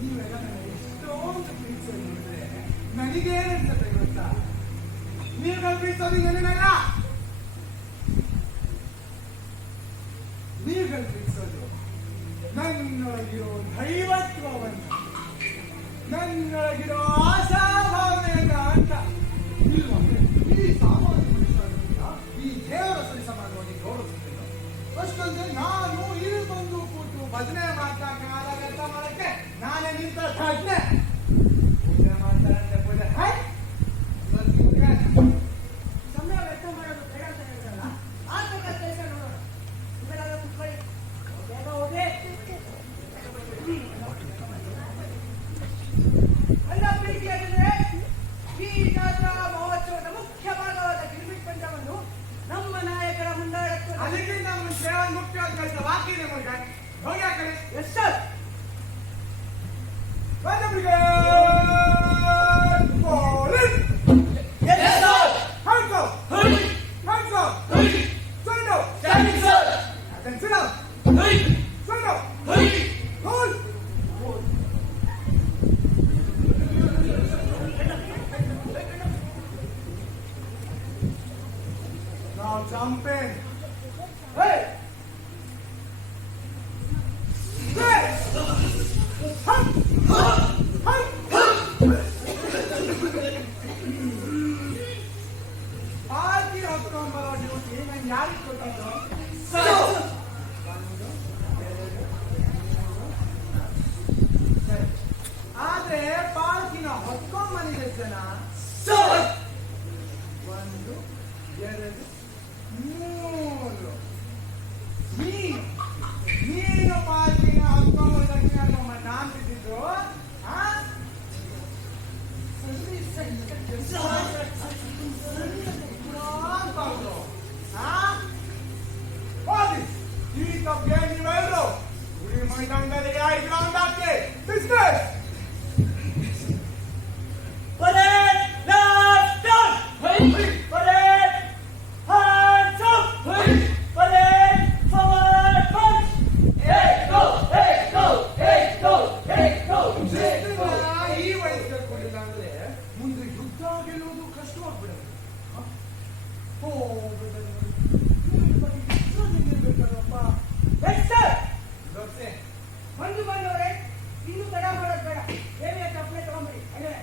ನೀವೆಲ್ಲ ನನಗೆ ಎಷ್ಟೊಂದು ಪ್ರೀತಿಸೋದು ನೋಡಿದ್ರೆ ನನಗೇನನ್ಸುತ್ತೆ ಗೊತ್ತಾ? ನೀವು ಕಲ್ಪಿಸೋದು ಏನೇನಲ್ಲ, ನೀವು ಕಲ್ಪಿಸೋದು ನನ್ನೊಳಗಿರೋ ದೈವತ್ವವನ್ನು, ನನ್ನೊಳಗಿರೋ ಆಶಾಭಾವನೆಯನ್ನ ಅಂತ. ಇಲ್ವಂದ್ರೆ ಈ ಸಾಮಾನ್ಯ ಮನುಷ್ಯರನ್ನ ಈ ದೇವರ ಸರಿಸಮಾನವಾಗಿ ಗೌರವಿಸುತ್ತೇನೆ. ಅಷ್ಟೊಂದು ನಾನು ಇಲ್ಲಿ ಬಂದು ಕೂತು ಭಜನೆ ಮಾಡ್ತಾ ಕಾಲ ವ್ಯರ್ಥ ಮಾಡಕ್ಕೆ ನಾನೇ ನಿಂತ ಸಾಧ್ನೆ ಪೂಜೆ ಮಾಡ್ತಾರಂತೆ. ಪೂಜೆ ಸಮಯ ವ್ಯರ್ಥ ಮಾಡೋದು ಬೇಡ ಅಂತ ಹೇಳಿದ್ರಲ್ಲ, ಆತ್ಮಕ ಕೆಲಸ ನೋಡೋಣ. ಇವೆಲ್ಲ ಕುತ್ಕೊಳ್ಳಿ, ಬೇಗ ಹೋಗಿ. ಅಲ್ಲ ಪ್ರೀತಿಯಾಗಿದ್ರೆ ಈ ಜಾತ್ರಾ ಮಹೋತ್ಸವದ ಮುಖ್ಯ ಭಾಗವಾದ ಗಿರ್ಮಿಟ್ ಪಂಚವನ್ನು ನಮ್ಮ ನಾಯಕರ ಮುಂದಾಡಕ್ಕೆ ಅದಕ್ಕಿಂತ ಮುಂಚೆ ಒಂದು ಮುಖ್ಯವಾದ ಕೆಲಸ ಬಾಕಿ ಇದೆ ಮಗ. ಹೋಗಿ ಆ ಕಡೆ. Yes sir. ಬಂದ brigade police. Yes sir. Hands up! Hands up! Stand up! Then sit down! Stand up! Hold! Now jump in. Hey! Hey! Hum! Hum! Party ಹೊತ್ಕೊಂಬರೋ ಡ್ಯೂಟಿ ನಾನು ಯಾರಿಗೆ ಕೊಟ್ಟಿದ್ದು? ಒಂದು, ಎರಡು, ಸರಿ. ಆದ್ರೆ ಪಾರ್ಕಿನ ಹೊತ್ಕೊಂಬಂದಿದೆ ಜನ 1, 2, 3. ನೀನು ಪಾರ್ಕಿನ ಹೊತ್ಕೊಂಬಂದಕ್ಕೆ ನಾನು ಬಿಟ್ಟಿದ್ದು ಈ ತಪ್ಪಿಗೆ ನೀವೆಲ್ಲರೂ ಗುಡಿ ಮೈದಾನದಲ್ಲಿ 5 ರೌಂಡ್ ಹಾಕಿ business. Parade, left turn. Parade, hands up. Parade, forward punch. Hey go, hey go, hey go, hey go. ಈ ವಯಸ್ಸಿಗೆ ಕೊಡಲಿಲ್ಲ ಅಂದ್ರೆ ಮುಂದೆ ಯುದ್ಧ ಗೆಲ್ಲುವುದು ಕಷ್ಟವಾಗ್ಬಿಡುತ್ತೆ. Yes sir. ದೊಡ್ಡೆ ಬಂದು ಬಂದವರೇ, ಇನ್ನು ತಡ ಮಾಡೋದು ಬೇಡ. ಬೇರೆ ತಪ್ಪಲೆ ತಗೊಂಬಿಡಿ. ಅಲ್ಲೇ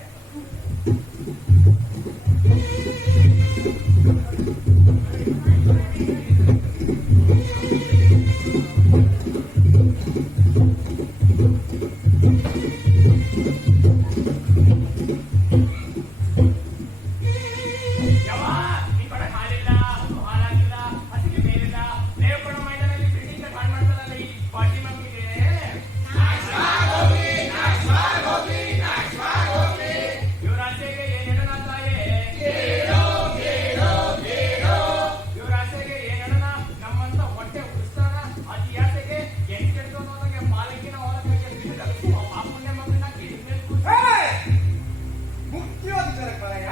ಮುಖ್ಯವಾದ ಕರೆಯ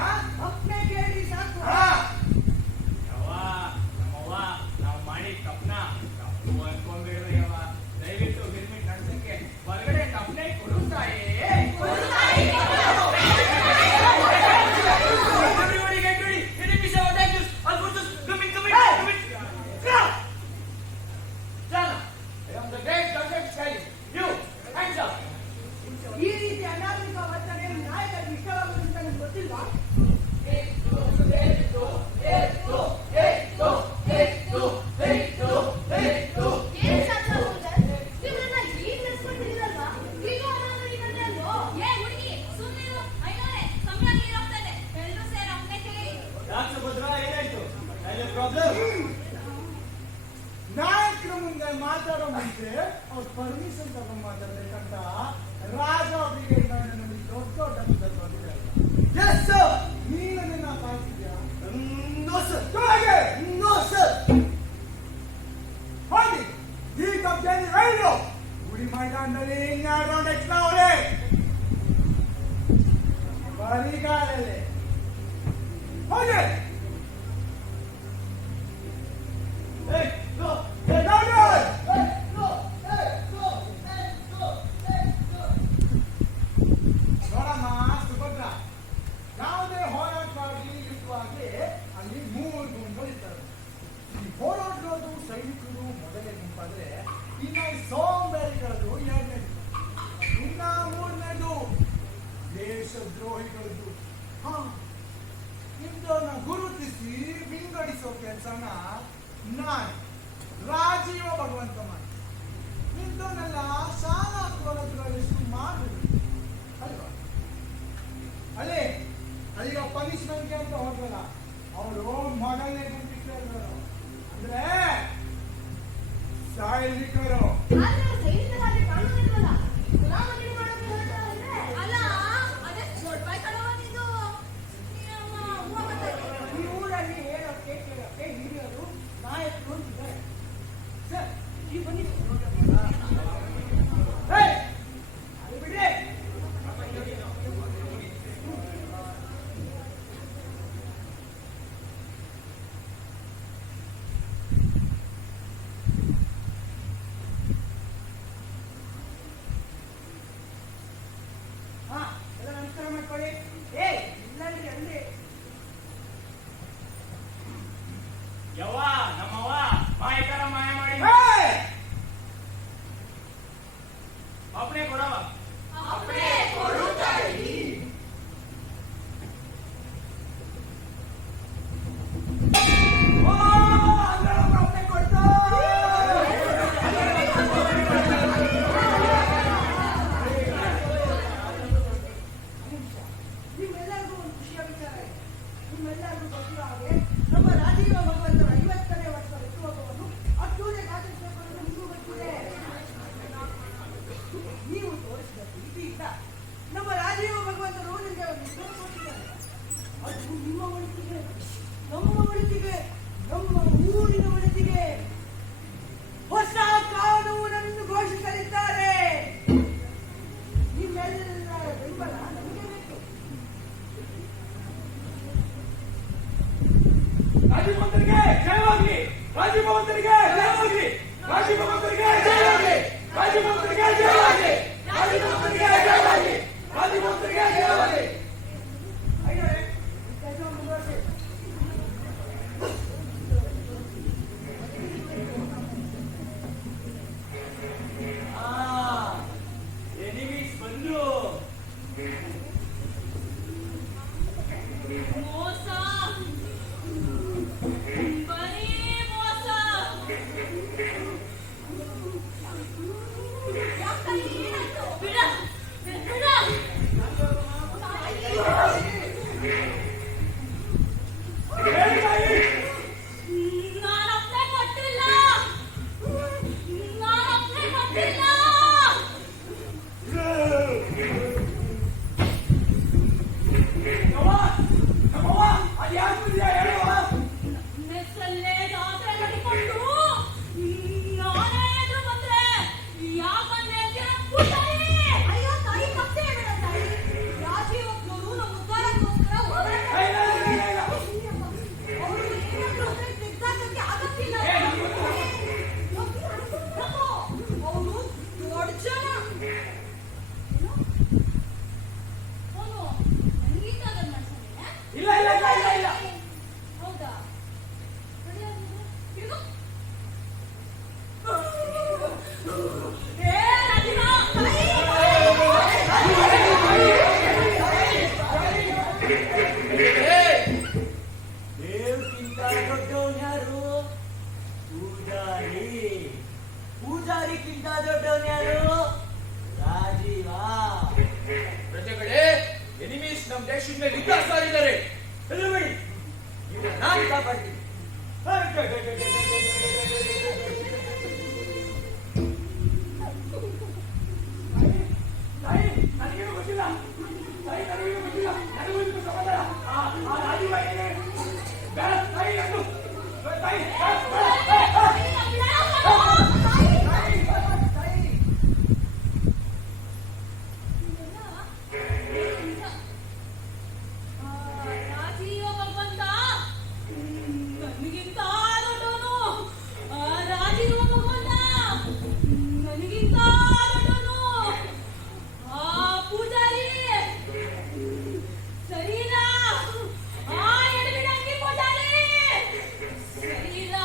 ಅಪ್ಪನೇ ಕೇಳಿ ಸಾಕು. ನಾವು ಮಾಡಿ ತಪ್ಪು ಅನ್ಕೊಂಡ್ಬಿಡುವ. ದಯವಿಟ್ಟು ಗಿರ್ಮಿಟ್ ನಡೆಸಕ್ಕೆ ಹೊರಗಡೆ ತಪ್ಪನೆ ಕೊಡುತ್ತಾಯೇ. Everybody get ready. Enemy shall attack us. I'll put this. Come in. Jana, I am the great Dr. Sally. You, hands up. ಈ ರೀತಿ ಅನಾಗರಿಕ ವರ್ತನೆ ನಾಯಕರಿಗೆ ಇಷ್ಟವಾಗುವುದು ಅಂತ ನಿಮ್ಗೆ ಗೊತ್ತಿಲ್ವಾ? ಏನ್ ಶಾಸ್ತ್ರ ಹೋಗ್ತಾರೆ? ಇವ್ರನ್ನ ಈಗ ನೆನ್ಸ್ಕೊಂಡಿದ್ದೀರಲ್ವಾ? ಈಗ ಅನಾಗರಿಕತೆ ಅಲ್ವೋ? ಏ ಹುಡುಗಿ, ಸುಮ್ಮನಿರು. ಅಯ್ಯೋರೆ, ಸಂಬಳ ಹೋಗ್ತಾ ಇದೆ. ಎಲ್ರೂ ಸೇರಿ ಅವನ್ನೇ ಕೇಳಿ. ರಾಜಭದ್ರ ಏನಾಯ್ತು? ಪ್ರಾಬ್ಲಮ್. ನಾಯಕರ ಮುಂದೆ ಮಾತಾಡೋ ಮುಂಚೆ ಅವ್ರ ಪರ್ಮಿಷನ್ ತಗೊಂಡು ಮಾತಾಡ್ಬೇಕಂತ ರಾಜ ಬ್ರಿಗೇಡ್ ನಮಗೆ ದೊಡ್ಡ ಎಸ್ ನೀನು ನನ್ನ ಕಾಯ್ತಿದ್ಯಾ? No sir. No sir. ಹೋಗಿ ಈ ತಪ್ಪೇನು ಹೇಳು. ಗುಡಿ ಮೈದಾನದಲ್ಲಿ 2 ರೌಂಡ್ ಎಕ್ಸ್ಟ್ರಾ ಅವರೇ ಬರಿಗಾಲಲ್ಲಿ ಹೋಗಿ. ಮಾಡಿಸೋ ಕೆಲಸನ ನಾನು ರಾಜೀವ ಭಗವಂತ ಮಾಡಿ ನಿಂತವನ್ನೆಲ್ಲ ಶಾಲಾ ಕಾಲೇಜುಗಳಷ್ಟು ಮಾಡಿದ್ರು ಅಲ್ವಾ? ಅಲ್ಲೇ ಈಗ ಪನಿಷ್ಮೆಂಟ್ಗೆ ಅಂತ ಹೋಗಲ್ಲ, ಅವರು ಮಗನೇ ಗುಂಪಿಟ್ಟಿದ್ರು ಅಂದ್ರೆ ಸಾಯಲಿಕ್ಕರು. ಆದ್ರೆ ಅವ್ರು ಸೈನಿಕರ ಹಾಗೆ ಕಾಣೋದಿಲ್ವಲ್ಲ? ಗುಲಾಮಗಿರಿ ಮಾಡೋಕೆ ಹೊರಟವ್ರಲ್ವೇ? ಅಲ್ಲ, ಅದೆಷ್ಟು ದೊಡ್ಡ ಬಾಯ್ ಕಣವ್ವ ನೀನು. ನೀನಮ್ಮ ಹೂವ ಮಾತಾಡ್ತೀಯ. ಈ ಊರಲ್ಲಿ ಹೇಳೋಕೆ ಕೇಳೋಕೆ ಹಿರಿಯರು ನಾಯಕರು ಅಂತಿದ್ದಾರೆ. ಸರ್, ಈ ಬನ್ನಿ ಅದು ಬಿಡ್ರಿ. ಹಾ, ಎಲ್ಲ ನಮಸ್ಕಾರ ಮಾಡ್ಕೊಳ್ಳಿ. ಎಲ್ಲರಿಗೆ ಅಂದ್ರೆ ಯವ್ವ ನಮ್ಮವ್ವ ಮಾಯಕರ ಮಾಯ ಮಾಡಿ ಅಪ್ಪಣೆ ಕೊಡವ. ಅಪ್ಪಣೆ ಕೊಡುತ್ತಾಯಿ. ನಿಮ್ಮೆಲ್ಲರಿಗೂ ಒಂದು ಖುಷಿಯ ವಿಚಾರ ಇದೆ. ನಿಮ್ಮೆಲ್ಲರಿಗೂ ಗೊತ್ತಿರೋ ಹಾಗೆ ನಮ್ಮ ರಾಜೀವ ಭಗವಂತರ 50ನೇ ವರ್ಷದ ಹುಟ್ಟುಹಬ್ಬವನ್ನು ಅದ್ದೂರಿಯಾಗಿ ಆಚರಿಸಬೇಕು ಅನ್ನೋದು ನಿಮಗೂ ಗೊತ್ತಿದೆ. ನೀವು ತೋರಿಸಿದ ಪ್ರೀತಿಯಿಂದ ನಮ್ಮ ರಾಜೀವ ಭಗವಂತರು ನಿಮಗೆ ಒಂದು ವಿಷಯ ಕೊಟ್ಟಿದ್ದಾರೆ. ಅದು ನಿಮ್ಮ ಒಳಿತಿಗೆ, ನಮ್ಮ ಒಳಿತಿಗೆ, ನಮ್ಮ ಊರಿನ ಒಳಿತಿಗೆ ಹೊಸ ಕಾನೂನನ್ನು ಘೋಷಿಸಲಿದ್ದಾರೆ. ನಿಮ್ಮೆಲ್ಲರ ಬೆಂಬಲ ನಮಗೆ ಬೇಕು. ರಾಜೀವವಂತರಿಗೆ ಜಯವಾಗಲಿ, ರಾಜೀವವಂತರಿಗೆ ಜಯವಾಗಲಿ, ರಾಜೀವವಂತರಿಗೆ ಜಯವಾಗಲಿ, ರಾಜೀವವಂತರಿಗೆ ಜಯವಾಗಲಿ, ರಾಜೀವವಂತರಿಗೆ ಜಯವಾಗಲಿ, ರಾಜೀವವಂತರಿಗೆ ಜಯವಾಗಲಿ. ಅಯ್ಯರೇ, ಕೆಲಸ ಮುಂದುವರಿಸಿ. ಎನಿಮೀಸ್ ಬಂದ್ರು. ಮೋಸ, ಬರೀ ಮೋಸ. ಯಾಕೆ ಏನಾಯ್ತು? ಬಿಡ, ಬಿಡ. ಹೇಳಿ ತಾಯಿ. ನಾನು ಅಪ್ಪಣೆ ಕೊಟ್ಟಿಲ್ಲ. ನಾನು ಅಪ್ಪಣೆ ಕೊಟ್ಟಿಲ್ಲ. ಯವ್ವ ನಮ್ಮವ್ವ ಅದ್ಯಾಕಿದ್ಯಾ ಹೇಳುವ. ಮೆಸ್ಸಲ್ಲೇ ಜಾತ್ರೆ ಕಟ್ಟಿಕೊಂಡು ನಾನೇ ಎದುರು ಬಂದ್ರೆ ಯಾಕಂದ್ರೆ ಪುಟಾಣಿ. ಅಯ್ಯೋ ತಾಯಿ, ಮತ್ತೆ ಬೇಡ ತಾಯಿ. ರಾಜೀವಪ್ಪನವರು ನಮ್ಮ ಉದ್ಧಾರಕ್ಕೋಸ್ಕರ ಹೋರಾಟ ಇಲ್ಲ, ಇಲ್ಲ, ಇಲ್ಲ, ಇಲ್ಲ. ಅವರು ಏನಾದ್ರು ಅಂದ್ರೆ ತೆಗ್ದಾಕಕ್ಕೆ ಆಗತ್ತಿಲ್ಲ. ಅವರು ದೊಡ್ಡ ಜನ. ಅವನು ಸಂಗೀತದ ಮಾಡ್ತಾನೆ. ಇಲ್ಲ, ಇಲ್ಲ, ಇಲ್ಲ, ಇಲ್ಲ, ಇಲ್ಲ. ಹೌದಾ? ತಿರುಗು. ಏ ರಾಜೀವ, ದೇವ್ರಿಗಿಂತ ದೊಡ್ಡವನು ಯಾರು? ಪೂಜಾರಿ. ಪೂಜಾರಿಗಿಂತ ದೊಡ್ಡವನು ಯಾರು? ರಾಜೀವ. ಪ್ರಜೆಗಳೇ, ಎನಿಮೀಸ್ ನಮ್ಮ ದೇಶದ ಮೇಲೆ ಯುದ್ಧ ಸಾರಿದ್ದಾರೆ. ಎದುರುಬೇಡಿ, ಇವ್ರನ್ನ ನಾನು ಕಾಪಾಡ್ತೀನಿ. ತಾಯಿ, ನನಗೇನು ಗೊತ್ತಿಲ್ಲ. ತಾಯಿ, ನನಗೇನು ಗೊತ್ತಿಲ್ಲ. ನನಗೂ ಇದಕ್ಕೂ ಸಂಬಂಧ ಇಲ್ಲ. ಆ ರಾಜೀವ ಏನೇ ಬೇಡ ತಾಯಿ, ಅದು ತಾಯಿ, ರಾಜೀವ ಭಗವಂತ ನನಗಿಂತ ದೊಡ್ಡವನು. ರಾಜೀವ ಭಗವಂತ ನನಗಿಂತ ದೊಡ್ಡವನು. ಪೂಜಾರಿ ಸರಿನಾ? ಎಡಬಿಡಂಗಿ ಪೂಜಾರಿ ಸರಿನಾ?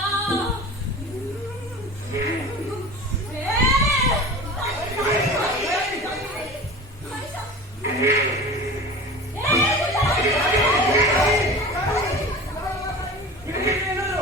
ಏನಾದ್ರು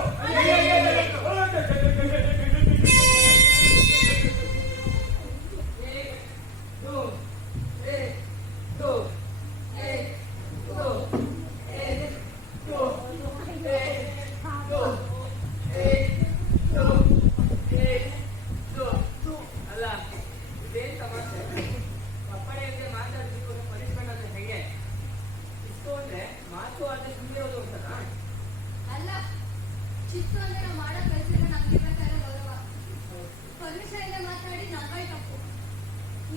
ಚಿತ್ರವಂದನ ಮಾಡೋ ಕೆಲಸನ ನಮಗೆ ಬೇಕಾದ ಗೌರವ. ಪರ್ಮಿಷನ್ ಮಾತಾಡಿ ನಮ್ಮೈ ತಪ್ಪು.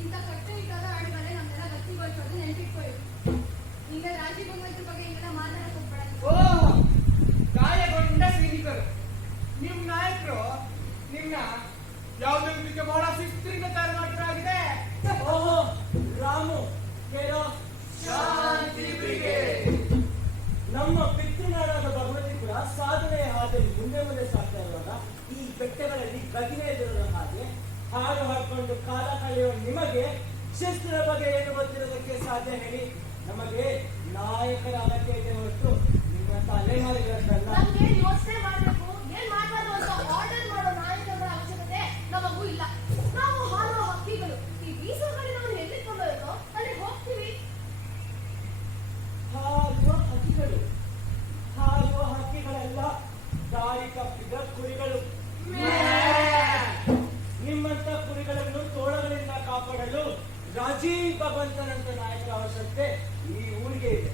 ಇಂಥ ಕಟ್ಟುನಿಟ್ಟಾದ ಹಾಡುಗಳೇ ನಮ್ಮೆಲ್ಲ ಗಟ್ಟಿಗೊಳಿಸೋದು ನೆನಪಿಟ್ಕೊಳ್ಳಿ. ಈಗ ರಾಜಿ ಬಂಗಾಯದ ಬಗ್ಗೆ ಹಿಂಗೆಲ್ಲ ಮಾತಾಡಕ್ಕೆ ಹೋಗ್ಬೇಡ. ಓ ಗಾಯಗೊಂಡ ಸೈನಿಕರು ನಿಮ್ ನಾಯಕರು ನಿಮ್ನ ಯಾವುದೋ ಇದಕ್ಕೆ ಬಹಳ ಶಿಸ್ತಿನಿಂದ ತಯಾರು ಮಾಡಲಾಗಿದೆ. ಓಹೋ ರಾಮು ಕೇಳೋ ಶಾಂತಿ ಬ್ರಿಗೇಡ್. ನಮ್ಮ ಪಿತೃನಾಡಾದ ಭಗವತಿ ಕೂಡ ಸಾಧನೆಯ ಹಾದಿಯಲ್ಲಿ ಮುಂದೆ ಸಾಗ್ತಾ ಇರುವಾಗ ಈ ಬೆಟ್ಟಗಳಲ್ಲಿ ಗದಿನೇ ಎದುರದ ಹಾಗೆ ಹಾಡು ಹಾಡ್ಕೊಂಡು ಕಾಲ ಕಳೆಯುವ ನಿಮಗೆ ಶಿಸ್ತಿನ ಬಗ್ಗೆ ಏನು ಗೊತ್ತಿರೋದಕ್ಕೆ ಸಾಧ್ಯ ಹೇಳಿ? ನಮಗೆ ನಾಯಕರ ಅಗತ್ಯ ಇದೆ ಹೊರತು ನಿಮ್ಮ ತಲೆಮಾರಿಗಳಲ್ಲ. ನಮ್ಗೆ ಯೋಚನೆ ಮಾಡಬೇಕು, ಏನ್ ಮಾಡ್ಬಾರ್ದು ಅಂತ ಆರ್ಡರ್ ಮಾಡೋ ನಾಯಕರ ಅವಶ್ಯಕತೆ ನಮಗೂ ಇಲ್ಲ. ನಾವು ಹಾರುವ ಹಕ್ಕಿಗಳು. ಈ ಬೀಸೋಗಳಿಗೆ ನಾವು ಎಲ್ಲಿಟ್ಕೊಂಡು ಹೋಯ್ತೋ ಅಲ್ಲಿ ಹೋಗ್ತೀವಿ. ಹಾರುವ ಹಕ್ಕಿಗಳೆಲ್ಲ ದಾರಿ ತಪ್ಪಿದ ಕುರಿಗಳು. ನಿಮ್ಮಂತ ಕುರಿಗಳನ್ನು ತೋಳಗಳಿಂದ ಕಾಪಾಡಲು ರಾಜೀವ್ ಭಗವಂತನಂತ ನಾಯಕರ ಅವಶ್ಯಕತೆ ಈ ಊರಿಗೆ ಇದೆ.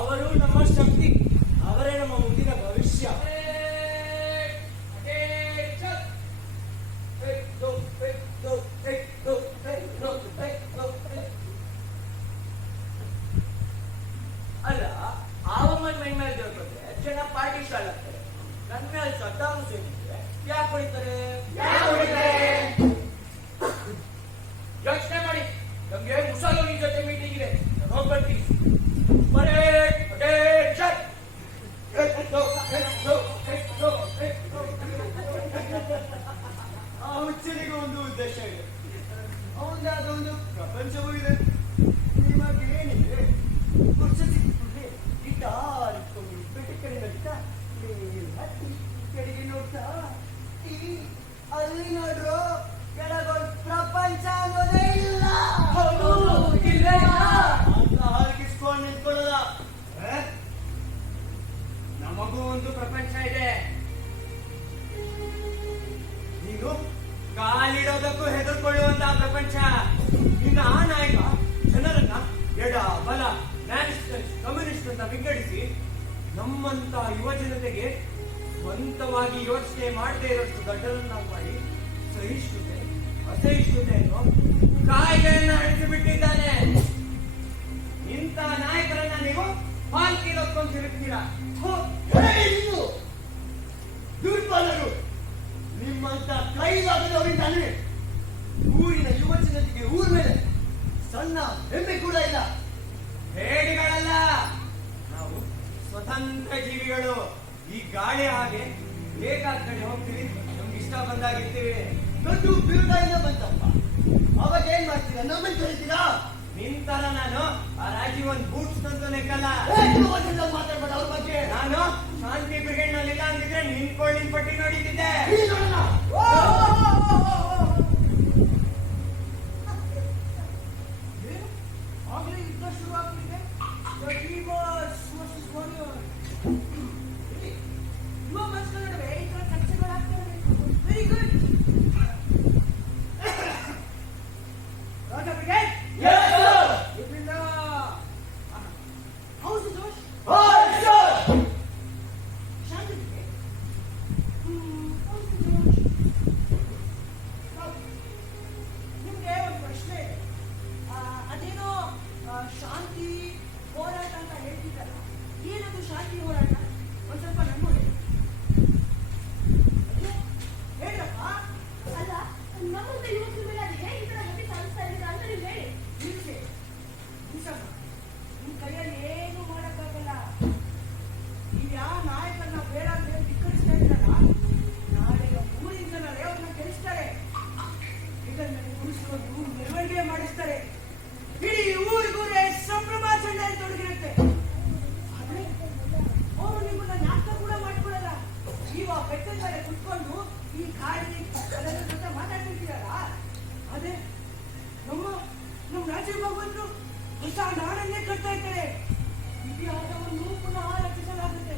ಅವರು ನಮ್ಮ ಶಕ್ತಿ, ಅವರೇ ನಮ್ಮ ಮುಂದಿನ ಭವಿಷ್ಯ. ಅಲ್ಲ ಆವಮ್ಮನ ಮೈ ಮೇಲೆ ದೇವ್ರೆ ಜನ ಪಾರ್ಟಿ ಸ್ಟಾರ್ಟ್ ಆಗ್ತಾರೆ. ನನ್ನ ಮೇಲೆ ಸದ್ದಾಂ ಹುಸೇನ್ ಇದ್ರೆ ಯಾಕೆ ಹೊಡಿತಾರೆ? ಯೋಚನೆ ಮಾಡಿ. ನಮ್ಗೆ ಮುಸಲ್ಮಾನಿ ಜೊತೆ ಮೀಟಿಂಗ್ ಇದೆ, ನಾನು ಹೋಗ್ಬರ್ತೀನಿ. ಆ ಹುಚ್ಚನಿಗೆ ಒಂದು ಉದ್ದೇಶ ಇದೆ, ಅವನದಾದ ಒಂದು ಪ್ರಪಂಚವೂ ಇದೆ. ನಿಮಗೇನಿದೆ? ಹುಚ್ಚ ಸಿಕ್ಕಿದ್ರೆ ಗಿಟಾರ್ ಇಟ್ಕೊಂಡು ಬೆಟ್ಟ ಕಡೆ ನಡೀತಾ ಹತ್ತಿ ಕೆಳಗೆ ನೋಡ್ತಾ ಅಲ್ಲಿ ನೋಡ್ರು ಕೆಳಗೊಂದು ಪ್ರಪಂಚ ಅನ್ನೋದೇ ಇಲ್ಲ. ಹಾಕಿಸ್ಕೊಂಡು ನಿಂತ್ಕೊಳ್ಳಲ್ಲ. ನಮಗೂ ಒಂದು ಪ್ರಪಂಚ ಇದೆ. ನೀನು ಕಾಲಿಡೋದಕ್ಕೂ ಹೆದರ್ಕೊಳ್ಳುವಂತಹ ಪ್ರಪಂಚ. ನಿನ್ನ ಆ ನಾಯಕ ಜನರನ್ನ ಎಡ ಬಲ ನ್ಯಾಷನಲಿಸ್ಟ್ ಕಮ್ಯುನಿಸ್ಟ್ ಅಂತ ವಿಂಗಡಿಸಿ ನಮ್ಮಂತ ಯುವ ಜನತೆಗೆ ಸ್ವಂತವಾಗಿ ಯೋಚನೆ ಮಾಡದೇ ಇರೋಷ್ಟು ದಡ್ಡರನ್ನ ಮಾಡಿ ಸಹಿಷ್ಣುತೆ ಅಸಹಿಷ್ಣುತೆಯನ್ನು ಕಾಯ್ದೆಯನ್ನ ಅಳಿಸಿಬಿಟ್ಟಿದ್ದಾನೆ. ಇಂಥ ನಾಯಕರನ್ನ ನೀವು ಪಾಲ್ಕಿಲೊತ್ಕೊಂಡು ತಿರುಗ್ತೀರಾ? ದುರ್ಬಲರು ನಿಮ್ಮಂತ ಕೈಲಾಗದವರಿಂದಾನೆ ಊರಿನ ಯುವ ಜನತೆಗೆ ಊರ ಮೇಲೆ ಸಣ್ಣ ಹೆಮ್ಮೆ ಕೂಡ ಇಲ್ಲ. ಹೇಡಿಗಳಲ್ಲ ನಾವು, ಸ್ವತಂತ್ರ ಜೀವಿಗಳು. ಈ ಗಾಳಿ ಹಾಗೆ ಬೇಕಾದ ಕಡೆ ಹೋಗ್ತೀವಿ, ನಮ್ಗೆ ಇಷ್ಟ ಬಂದಾಗಿರ್ತೀವಿ. ದೊಡ್ಡ ಬಿರುಗಾಳಿನ ಬಂತಪ್ಪ, ಅವಾಗ ಏನ್ ಮಾಡ್ತೀರಾ? ನಮ್ಮನ್ನು ಕರಿತೀರಾ? ನಿಂತರ ನಾನು ಆ ರಾಜೀವ್ ಒಂದು ಬೂಟ್ಸ್ ತಂದು ನೆಕ್ಕಲ್ಲ. ಮಾತಾಡ್ಬೇಡ ಅವ್ರ ಬಗ್ಗೆ. ನಾನು ಶಾಂತಿ ಬ್ರಿಗೇಡ್ ನಲ್ಲಿ ಇಲ್ಲ ಅಂದಿದ್ರೆ ನಿಂತ್ಕೊಳ್ಳಿ ಪಟ್ಟಿ ನೋಡಿದ್ದೆ. ಆಗ್ಲೇ ಯುದ್ಧ ಶುರು ಆಗ್ತಿದೆ. ಯುವ ಮನಸ್ಸುಗಳ ನಡುವೆ ಈ ತರ ಚರ್ಚೆಗಳಾಗ್ತವೆ. Very good. ರಾಜ ಬ್ರಿಗೇಡ್ ಇದರಿಂದ ಹೌದು ಜೋಶ್ ಶಾಂತಿ ಬ್ರಿಗೇಡ್. ನಿಮ್ಗೆ ಒಂದು ಪ್ರಶ್ನೆ ಇದೆ. ಅದೇನೋ ಶಾಂತಿ ಹೋರಾಟ ಅಂತ ಹೇಳ್ತಿದ್ದಲ್ಲ, ಏನದು ಶಾಂತಿ ಹೋರಾಟ? ಒಂದ್ ಸ್ವಲ್ಪ ನನ್ನೋಡಿ ಹೇಳ್ರಪ್ಪ. ಅಲ್ಲ, ನಮ್ಮಂತ ಯುವಕರ ಮೇಲೆ ಅದು ಹೇಗೆ ಈ ತರ ಹೆವಿ ಸಾಧಿಸ್ತಾ ಇದ್ದೀರಾ ಅಂತ ನೀವು ಹೇಳಿ. ನಿಮ್ ಕೈಯಲ್ಲಿ ಏನು ಮಾಡಕ್ಕಾಗಲ್ಲ. ನೀವು ಯಾವ ನಾಯಕರನ್ನ ಬೇಡ ಅಂತ ಹೇಳಿ ಧಿಕ್ಕರಿಸ್ತಾ ಇದ್ರಲ್ಲ, ನಾಳೆ ಊರಿನ ಜನರೇ ಅವ್ರನ್ನ ಗೆಲ್ಲಿಸ್ತಾರೆ. ಇದನ್ನ ಉಳಿಸ್ಕೊಂಡು ಮೆರವಣಿಗೆ ಮಾಡಿಸ್ತಾರೆ. ಇಡೀ ಊರಿಗೂರೇ ಸಂಭ್ರಮಾಚರಣೆಯಲ್ಲಿ ತೊಡಗಿರುತ್ತೆ. ಆದ್ರೆ ಅವರು ನಿಮ್ಮನ್ನ ಜ್ಞಾಪಕ ಕೂಡ ಮಾಡ್ಕೊಳ್ಳಲ್ಲ. ನೀವು ಆ ಬೆಟ್ಟದ ಮೇಲೆ ಕುತ್ಕೊಂಡು ಈ ಗಾಡಿ ಅದರ ಜೊತೆ ಮಾತಾಡ್ತಿರ್ತೀರಲ್ಲ, ಅದೇ ನಮ್ಮ ರಾಜೀವ್ ಭಗವಂತರು ಹೊಸ ನಾಡನ್ನೇ ಕಟ್ತಾ ಇರ್ತಾರೆ. ಇತಿಹಾಸವನ್ನು ಪುನಃ ರಚಿಸಲಾಗುತ್ತೆ.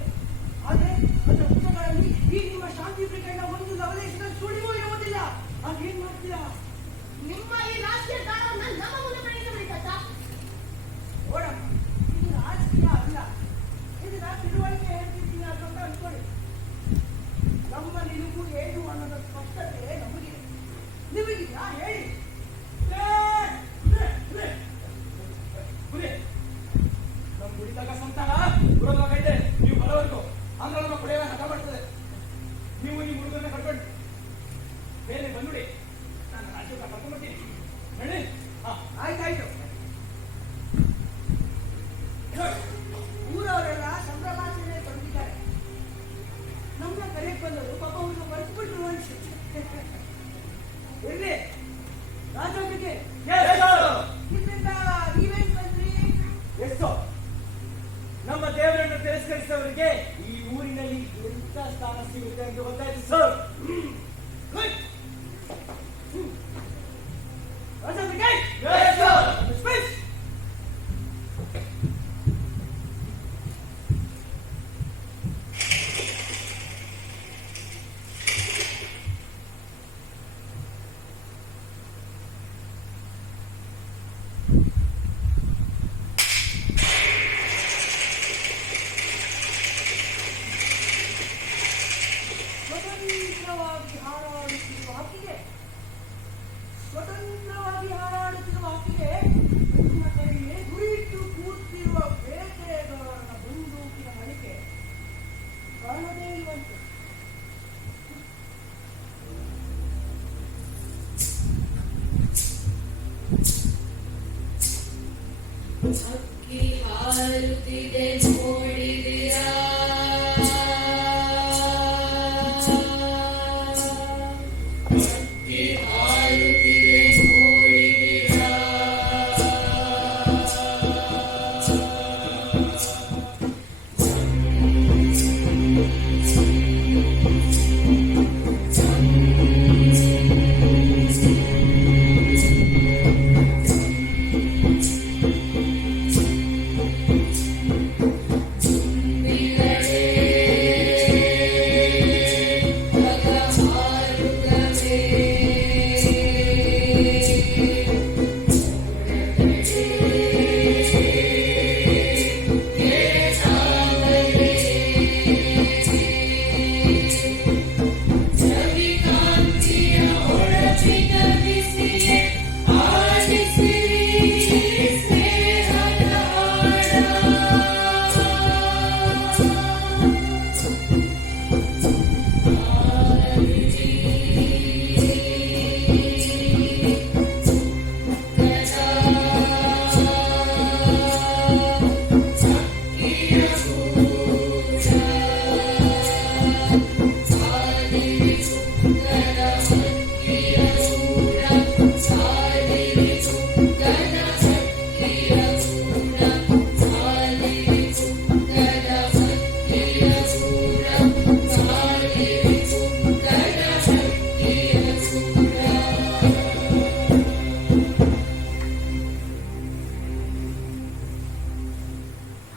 ಆದ್ರೆ ಅದರ ಪುಸ್ತಕಗಳಲ್ಲಿ ಈ ನಿಮ್ಮ ಶಾಂತಿ ಬ್ರಿಗೇಡ್ನ ಒಂದು ಲವಲೇಶದ ಸುಳಿವೂ ಇರುವುದಿಲ್ಲ. ಆಗೇನ್ ಮಾಡ್ತೀರಾ? ನಿಮ್ಮ ಈ ರಾಷ್ಟ್ರೀಯ ದಾರವನ್ನ ನಮ್ಮ ಮುಂದೆ ಪ್ರವೇಶಿಸಬೇಕಾ? ನೋಡಮ್ಮ, ಇದು ರಾಜಕೀಯ ಅಲ್ಲ, ಇದನ್ನ ತಿಳುವಳಿಕೆ ಹೇಳ್ತಿರ್ತೀನಿ ಅಂತ ಅನ್ಕೊಳ್ಳಿ. ಇದ್ದಾಗ ಸಂತಾನ ಬರೋದಾಗೈತೆ. ನೀವು ಬರೋವರೆಗೂ ಆಂಧ್ರ ನಮ್ಮ ಪಡೆಯ ಹಠ ಮಾಡ್ತದೆ. ನೀವು ಈ ಹುಡುಗರನ್ನ ಕರ್ಕೊಂಡು ಬೇರೆ ಬಂದ್ಬಿಡಿ, ನಾನು ರಾಜ್ಯಕ್ಕೆ ಕರ್ಕೊಂಡ್ಬರ್ತೀನಿ ಹೇಳಿ. ಆಯ್ತಾಯ್ತು. ಊರವರೆಲ್ಲ ಸಂಭ್ರಮಾಚರಣೆ ಬಂದಿದ್ದಾರೆ. ನಮ್ಮನ್ನ ಕರೆಯಕ್ ಬಂದವರು ಪಾಪ ಅವ್ರನ್ನ ಬರ್ತ್ಬಿಟ್ರು ಅನ್ಸುತ್ತೆ. ಇರ್ಲಿ ರಾಜೋಗಿಗೆ ಇದ್ರಿಂದ ನೀವೇನ್ ಬಂದ್ರಿ? ಎಷ್ಟು ನಮ್ಮ ದೇವರನ್ನು ತಿರಸ್ಕರಿಸಿದವರಿಗೆ ಈ ಊರಿನಲ್ಲಿ ಎಂತ ಸ್ಥಾನ ಸಿಗುತ್ತೆ ಅಂತ ಗೊತ್ತಾಯ್ತು ಸರ್. ರಾಜೋಗಿಗೆ ಸ್ಪೀಚ್. ಸ್ವತಂತ್ರವಾಗಿ ಹಾರಾಡುತ್ತಿರುವ ಆಕೆಗೆ ನಿಮ್ಮ ಕೈಗೆ ಗುರಿಯಿಟ್ಟು ಕೂರ್ತಿರುವ ಬೇಟೆಗಾರನ ಬಂದೂಕಿನ ಮಡಿಕೆ ಕಾಣದೇ ಇರುವಂತೆ. ಅಕ್ಕಿ ಹಾರುತ್ತಿದೆ ನೋಡಿದಿರಾ, ಅಕ್ಕಿ ಹಾರುತ್ತಿದೆ ನೋಡಿದಿರಾ,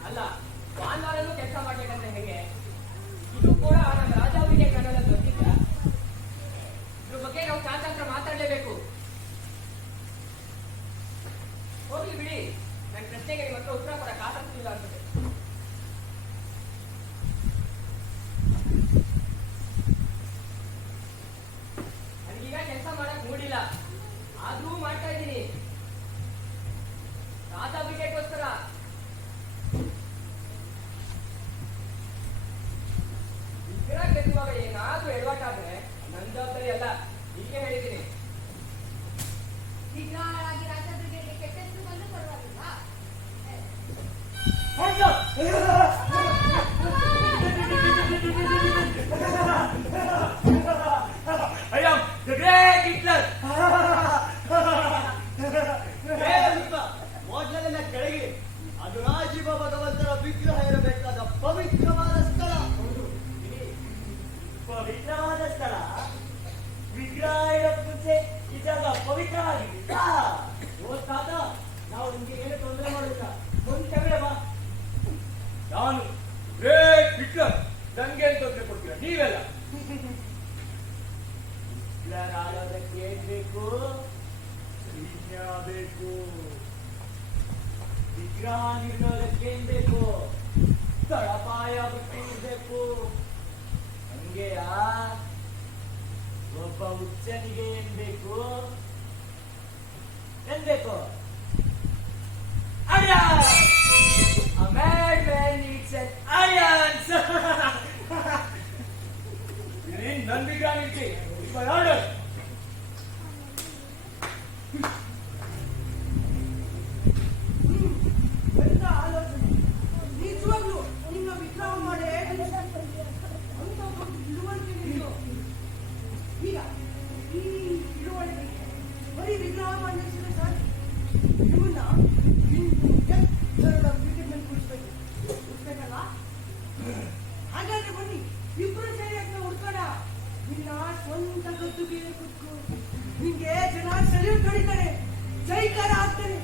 ಅಲ್ಲ, ಭಾನುವಾರನೂ ಕೆಲಸ ಮಾಡ್ಬೇಕಂದ್ರೆ ಹೇಗೆ? ಇದು ಕೂಡ ನಮ್ಮ ರಾಜಾವಿಗೆ ಕನ್ನಡ ಗೊತ್ತಿಲ್ಲ. ಇದ್ರ ಬಗ್ಗೆ ನಾವು ಶಾಸನ ಮಾತಾಡಲೇಬೇಕು. ಹೋಗ್ಲಿ ಬಿಡಿ, ನನ್ನ ಪ್ರಶ್ನೆಗೆ ನಿಮ್ಮ ಹತ್ರ ಉತ್ತರ ಕೊಡಕ್ಕೆ ಆಸಕ್ತಿ ಇಲ್ಲ ಅನ್ಸುತ್ತೆ. ನನಗೀಗ ಕೆಲಸ ಮಾಡಕ್ ಮೂಡಿಲ್ಲ, ಆದ್ರೂ ಮಾಡ್ತಾ ಇದ್ದೀನಿ ರಾಜಾ ವಿಕೆಟ್ಗೋಸ್ಕರ. ವಿಗ್ರಹ ಗೆದ್ದುವಾಗ ಏನಾದ್ರೂ ಎಡವಟ್ಟಾದ್ರೆ ನನ್ನ ಜವಾಬ್ದಾರಿ ಅಲ್ಲ, ಹೀಗೆ ಹೇಳಿದ್ದೀನಿ. ವಿಗ್ರಹಗಳಾಗಿ ರಾಜ ಬ್ರಿಗೇಡ್ಗೆ ಕೆಟ್ಟ ಹೆಸರು ಬಂದು ಪರವಾಗಿಲ್ಲ. I am the great Hitler. ಮೊದಲನೆಯ ಕೆಳಗೆ ಅದು ರಾಜೀವ ಭಗವಂತರ ವಿಗ್ರಹ ಇರಬೇಕಾದ ಪವಿತ್ರವಾದ ಸ್ಥಳ. ಪವಿತ್ರವಾದ ಸ್ಥಳ. ವಿಗ್ರಹ ಇಡೋಕ್ ಮುಂಚೆ ಈ ಜಾಗ ಪವಿತ್ರವಾಗಿಲ್ಲ. ತಾತ, ನಾವು ನಿಮ್ಗೆ ಏನು ತೊಂದರೆ ಮಾಡೋದಿಲ್ಲ, ಕೊಂಚ ಬಾ. ನಾನು ಗ್ರೇಟ್ ಹಿಟ್ಲರ್, ನಂಗೆ ತೊಂದರೆ ಕೊಡ್ತೀರ ನೀವೆಲ್ಲ. ಹಿಟ್ಲರ್ ಆಗೋದಕ್ಕೆ ಏನ್ ಬೇಕು? ಸೈನ್ಯ ಬೇಕು. ವಿಗ್ರಹ ನಿರ್ಣೋದಕ್ಕೆ ಏನ್ ಬೇಕು? ತಳಪಾಯ ಬಿಟ್ಟಿರ್ಬೇಕು. ಹಂಗೆಯ ಒಬ್ಬ ಹುಚ್ಚನಿಗೆ ಏನ್ ಬೇಕು? ಏನ್ ಬೇಕು? A mad my order. ಎಂತ ಆಲೋಚನೆ ನಿಜವಾಗ್ಲೂ ನಿನ್ನ ವಿಗ್ರಹ ಮಾಡಿ ಅಂತ ಒಂದು ತಿಳುವಳಿಕೆ ನಿಂದು ಈಗ ಈ ತಿಳುವಳಿಕೆ ಬರೀ ವಿಗ್ರಹ ಮಾಡಿಸಿದ್ರೆ ಸಾಕು ಇವನ್ನ ಎತ್ತರದ ಕ್ರಿಕೆಟ್ನಲ್ಲಿ ಕೂರಿಸ್ಬೇಕಲ್ಲ ಹಾಗಾದ್ರೆ ಬನ್ನಿ ಇಬ್ರು ಸೇರಿ ಅಂತ ಹುಡ್ಕೋಣ ನಿನ್ನ ಸ್ವಂತ ಗದ್ದುಗೆ ಕುತ್ಕೋ ನಿಂಗೆ ಜನ ಸೆಲ್ಯೂಟ್ ಹೊಡಿತಾರೆ ಜೈಕಾರ ಆಗ್ತಾರೆ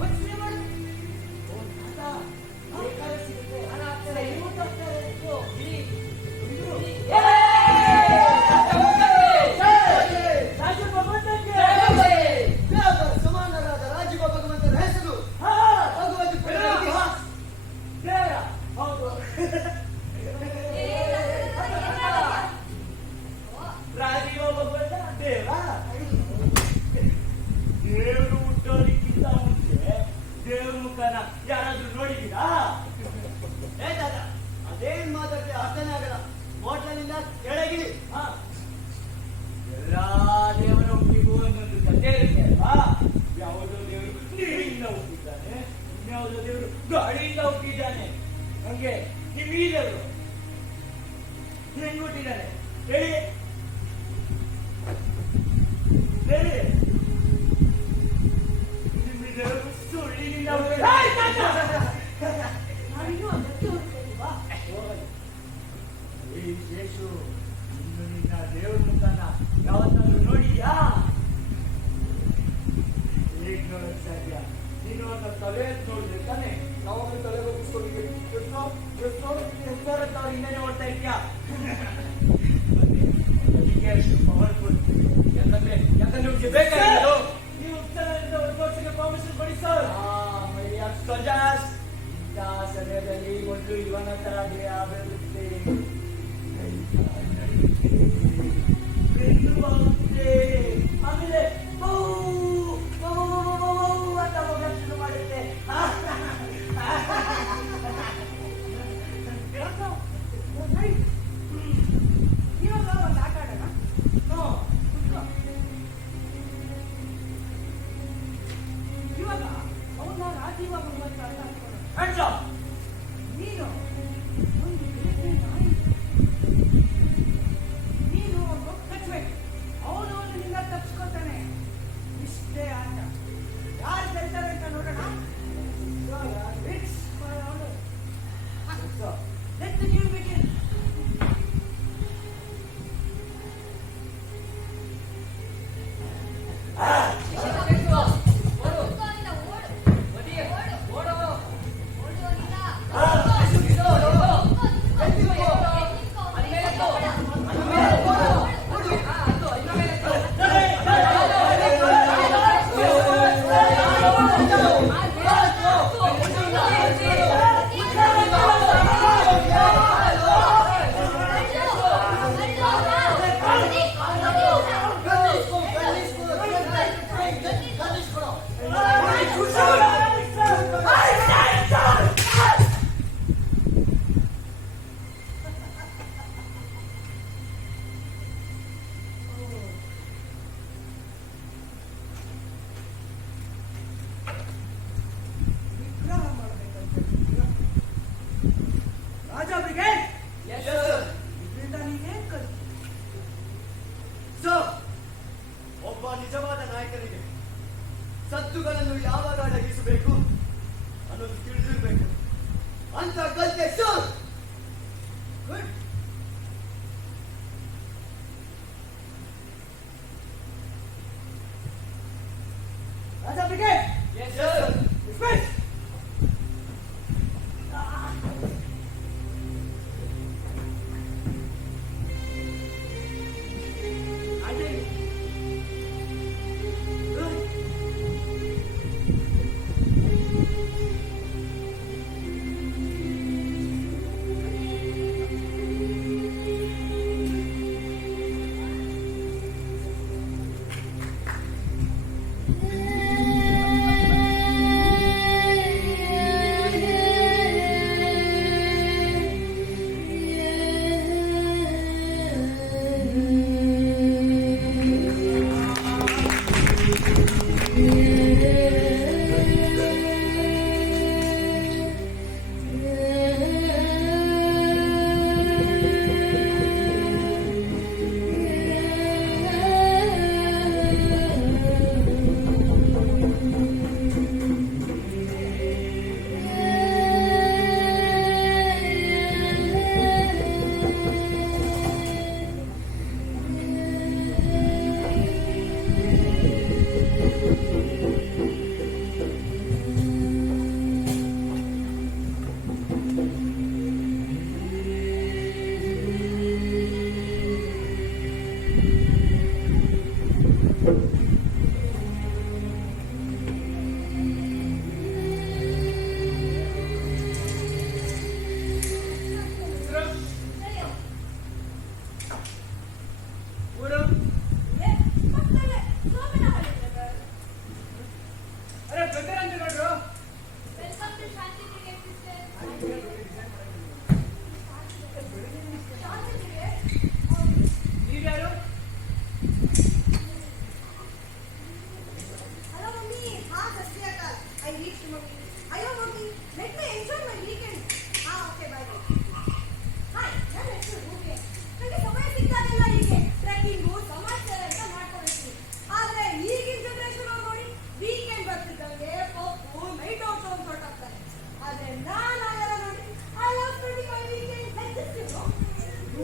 ಯೋಚನೆ ಮಾಡು ಸಮಾನರಾದ ರಾಜೀವ ಭಗವಂತರ ಹೆಸರು ಭಗವತಿ ರಾಜೀವ ಭಗವಂತ ದೇವ ದೇವರು ಹುಟ್ಟೋದಕ್ಕಿಂತ ಮುಂಚೆ ದೇವ್ರ ಮುಖನ ಯಾರಾದ್ರೂ ನೋಡಿದ್ದೀರಾ? ಅದೇನ್ ಮಾತಾಡ್ತಿ ಅರ್ಥನೇ ಆಗಲ್ಲ. ಹೋಟ್ಲಲ್ಲಿಂದ ಕೆಳಗಿಳಿ. ಎಲ್ಲಾ ದೇವರ ಹುಟ್ಟಿಗೂ ಒಂದೊಂದು ಕಥೆ ಇರುತ್ತೆ ಅಲ್ವಾ? ಯಾವುದೋ ದೇವರು ನೀರಿನಿಂದ ಹುಟ್ಟಿದ್ದಾನೆ, ಇನ್ಯಾವುದೋ ದೇವರು ಗಾಳಿಯಿಂದ ಹುಟ್ಟಿದ್ದಾನೆ. ಹಂಗೆ ನಿಮ್ಮ ಈ ದೇವರು ಹೆಂಗ್ ಹುಟ್ಟಿದ್ದಾನೆ ಹೇಳಿ ಹೇಳಿ. ನಿಮ್ಮ ದೇವರು ಸುಳ್ಳಿನಿಂದ ನಾನಿನ್ನೂ ಅದಕ್ಕೆ ಹೋಗ್ತೇನೆ ಈ ಯೇಸು ಇನ್ನು ನಿನ್ನ ದೇವ್ರ ಮುಖನ ಯಾವತ್ತಾದ್ರೂ ನೋಡಿದ್ಯಾ? ಹೇಗ್ ನೋಡಕ್ ಸಾಧ್ಯ? ನೀನು ಅವನ ತಲೆ ನೋಡಿದ್ರೆ ತಾನೆ ಯಾವಾಗ ತಲೆ ಬಗ್ಗಿಸ್ಕೊಂಡಿದ್ದೀರಿ? ಇನ್ನೇನೆ ಓಡ್ತಾ ಇದ್ಯಾ? ಹೀಗೆ ಅಷ್ಟು ಪವರ್ಫುಲ್. ಯಾಕಂದ್ರೆ ನಿಮ್ಗೆ ಬೇಕಾಗಿರೋದು ನೀವು ಉತ್ತರದಿಂದ ಒಂದು ವರ್ಷಕ್ಕೆ ಪರ್ಮಿಷನ್ ಕೊಡಿ ಸರ್. ಇಂಥ ಸಮಯದಲ್ಲಿ ಒಂದು ಇವನ ತರ ದೇಹ ಬೆಳೆಯುತ್ತೆ, ಆಮೇಲೆ ಅಂತ ಹೋಗಕ್ಕೆ ಶುರು ಮಾಡುತ್ತೆ. ಇವಾಗ ಒಂದು ಆಟ ಆಡೋಣ. ಇವಾಗ ಅವನ್ನ ರಾಜೀವ ಭಗವಂತ ಅಂತ ಅನ್ಕೊಳ್ಳೋಣ. ನೀನು ಒಂದು ಬೇಟೆ ನಾಯಿ. ನೀನು ಅವನು ಕಚ್ಚಬೇಕು, ಅವನು ನಿನ್ನ ತಪ್ಪಿಸ್ಕೊತಾನೆ. ಇಷ್ಟೇ ಆಟ. ಯಾರು ಗೆಲ್ತಾರೆ ಅಂತ ನೋಡೋಣ. It's my honor. Let the game begin. ವಿಗ್ರಹ ಮಾಡಬೇಕಂತ ರಾಜ ಬ್ರಿಗೇಡ್. ಇದರಿಂದ ನೀವೇನ್ ಕಲಿತು? ಸರ್, ಒಬ್ಬ ನಿಜವಾದ ನಾಯಕನಿಗೆ ಸತ್ತುಗಳನ್ನು ಯಾವಾಗ ಅಡಗಿಸಬೇಕು ಅನ್ನೋದು ತಿಳಿದಿರ್ಬೇಕು ಅಂತ ಕಲಿತೆ sir. Good. Raja brigade. Sir, Dismiss.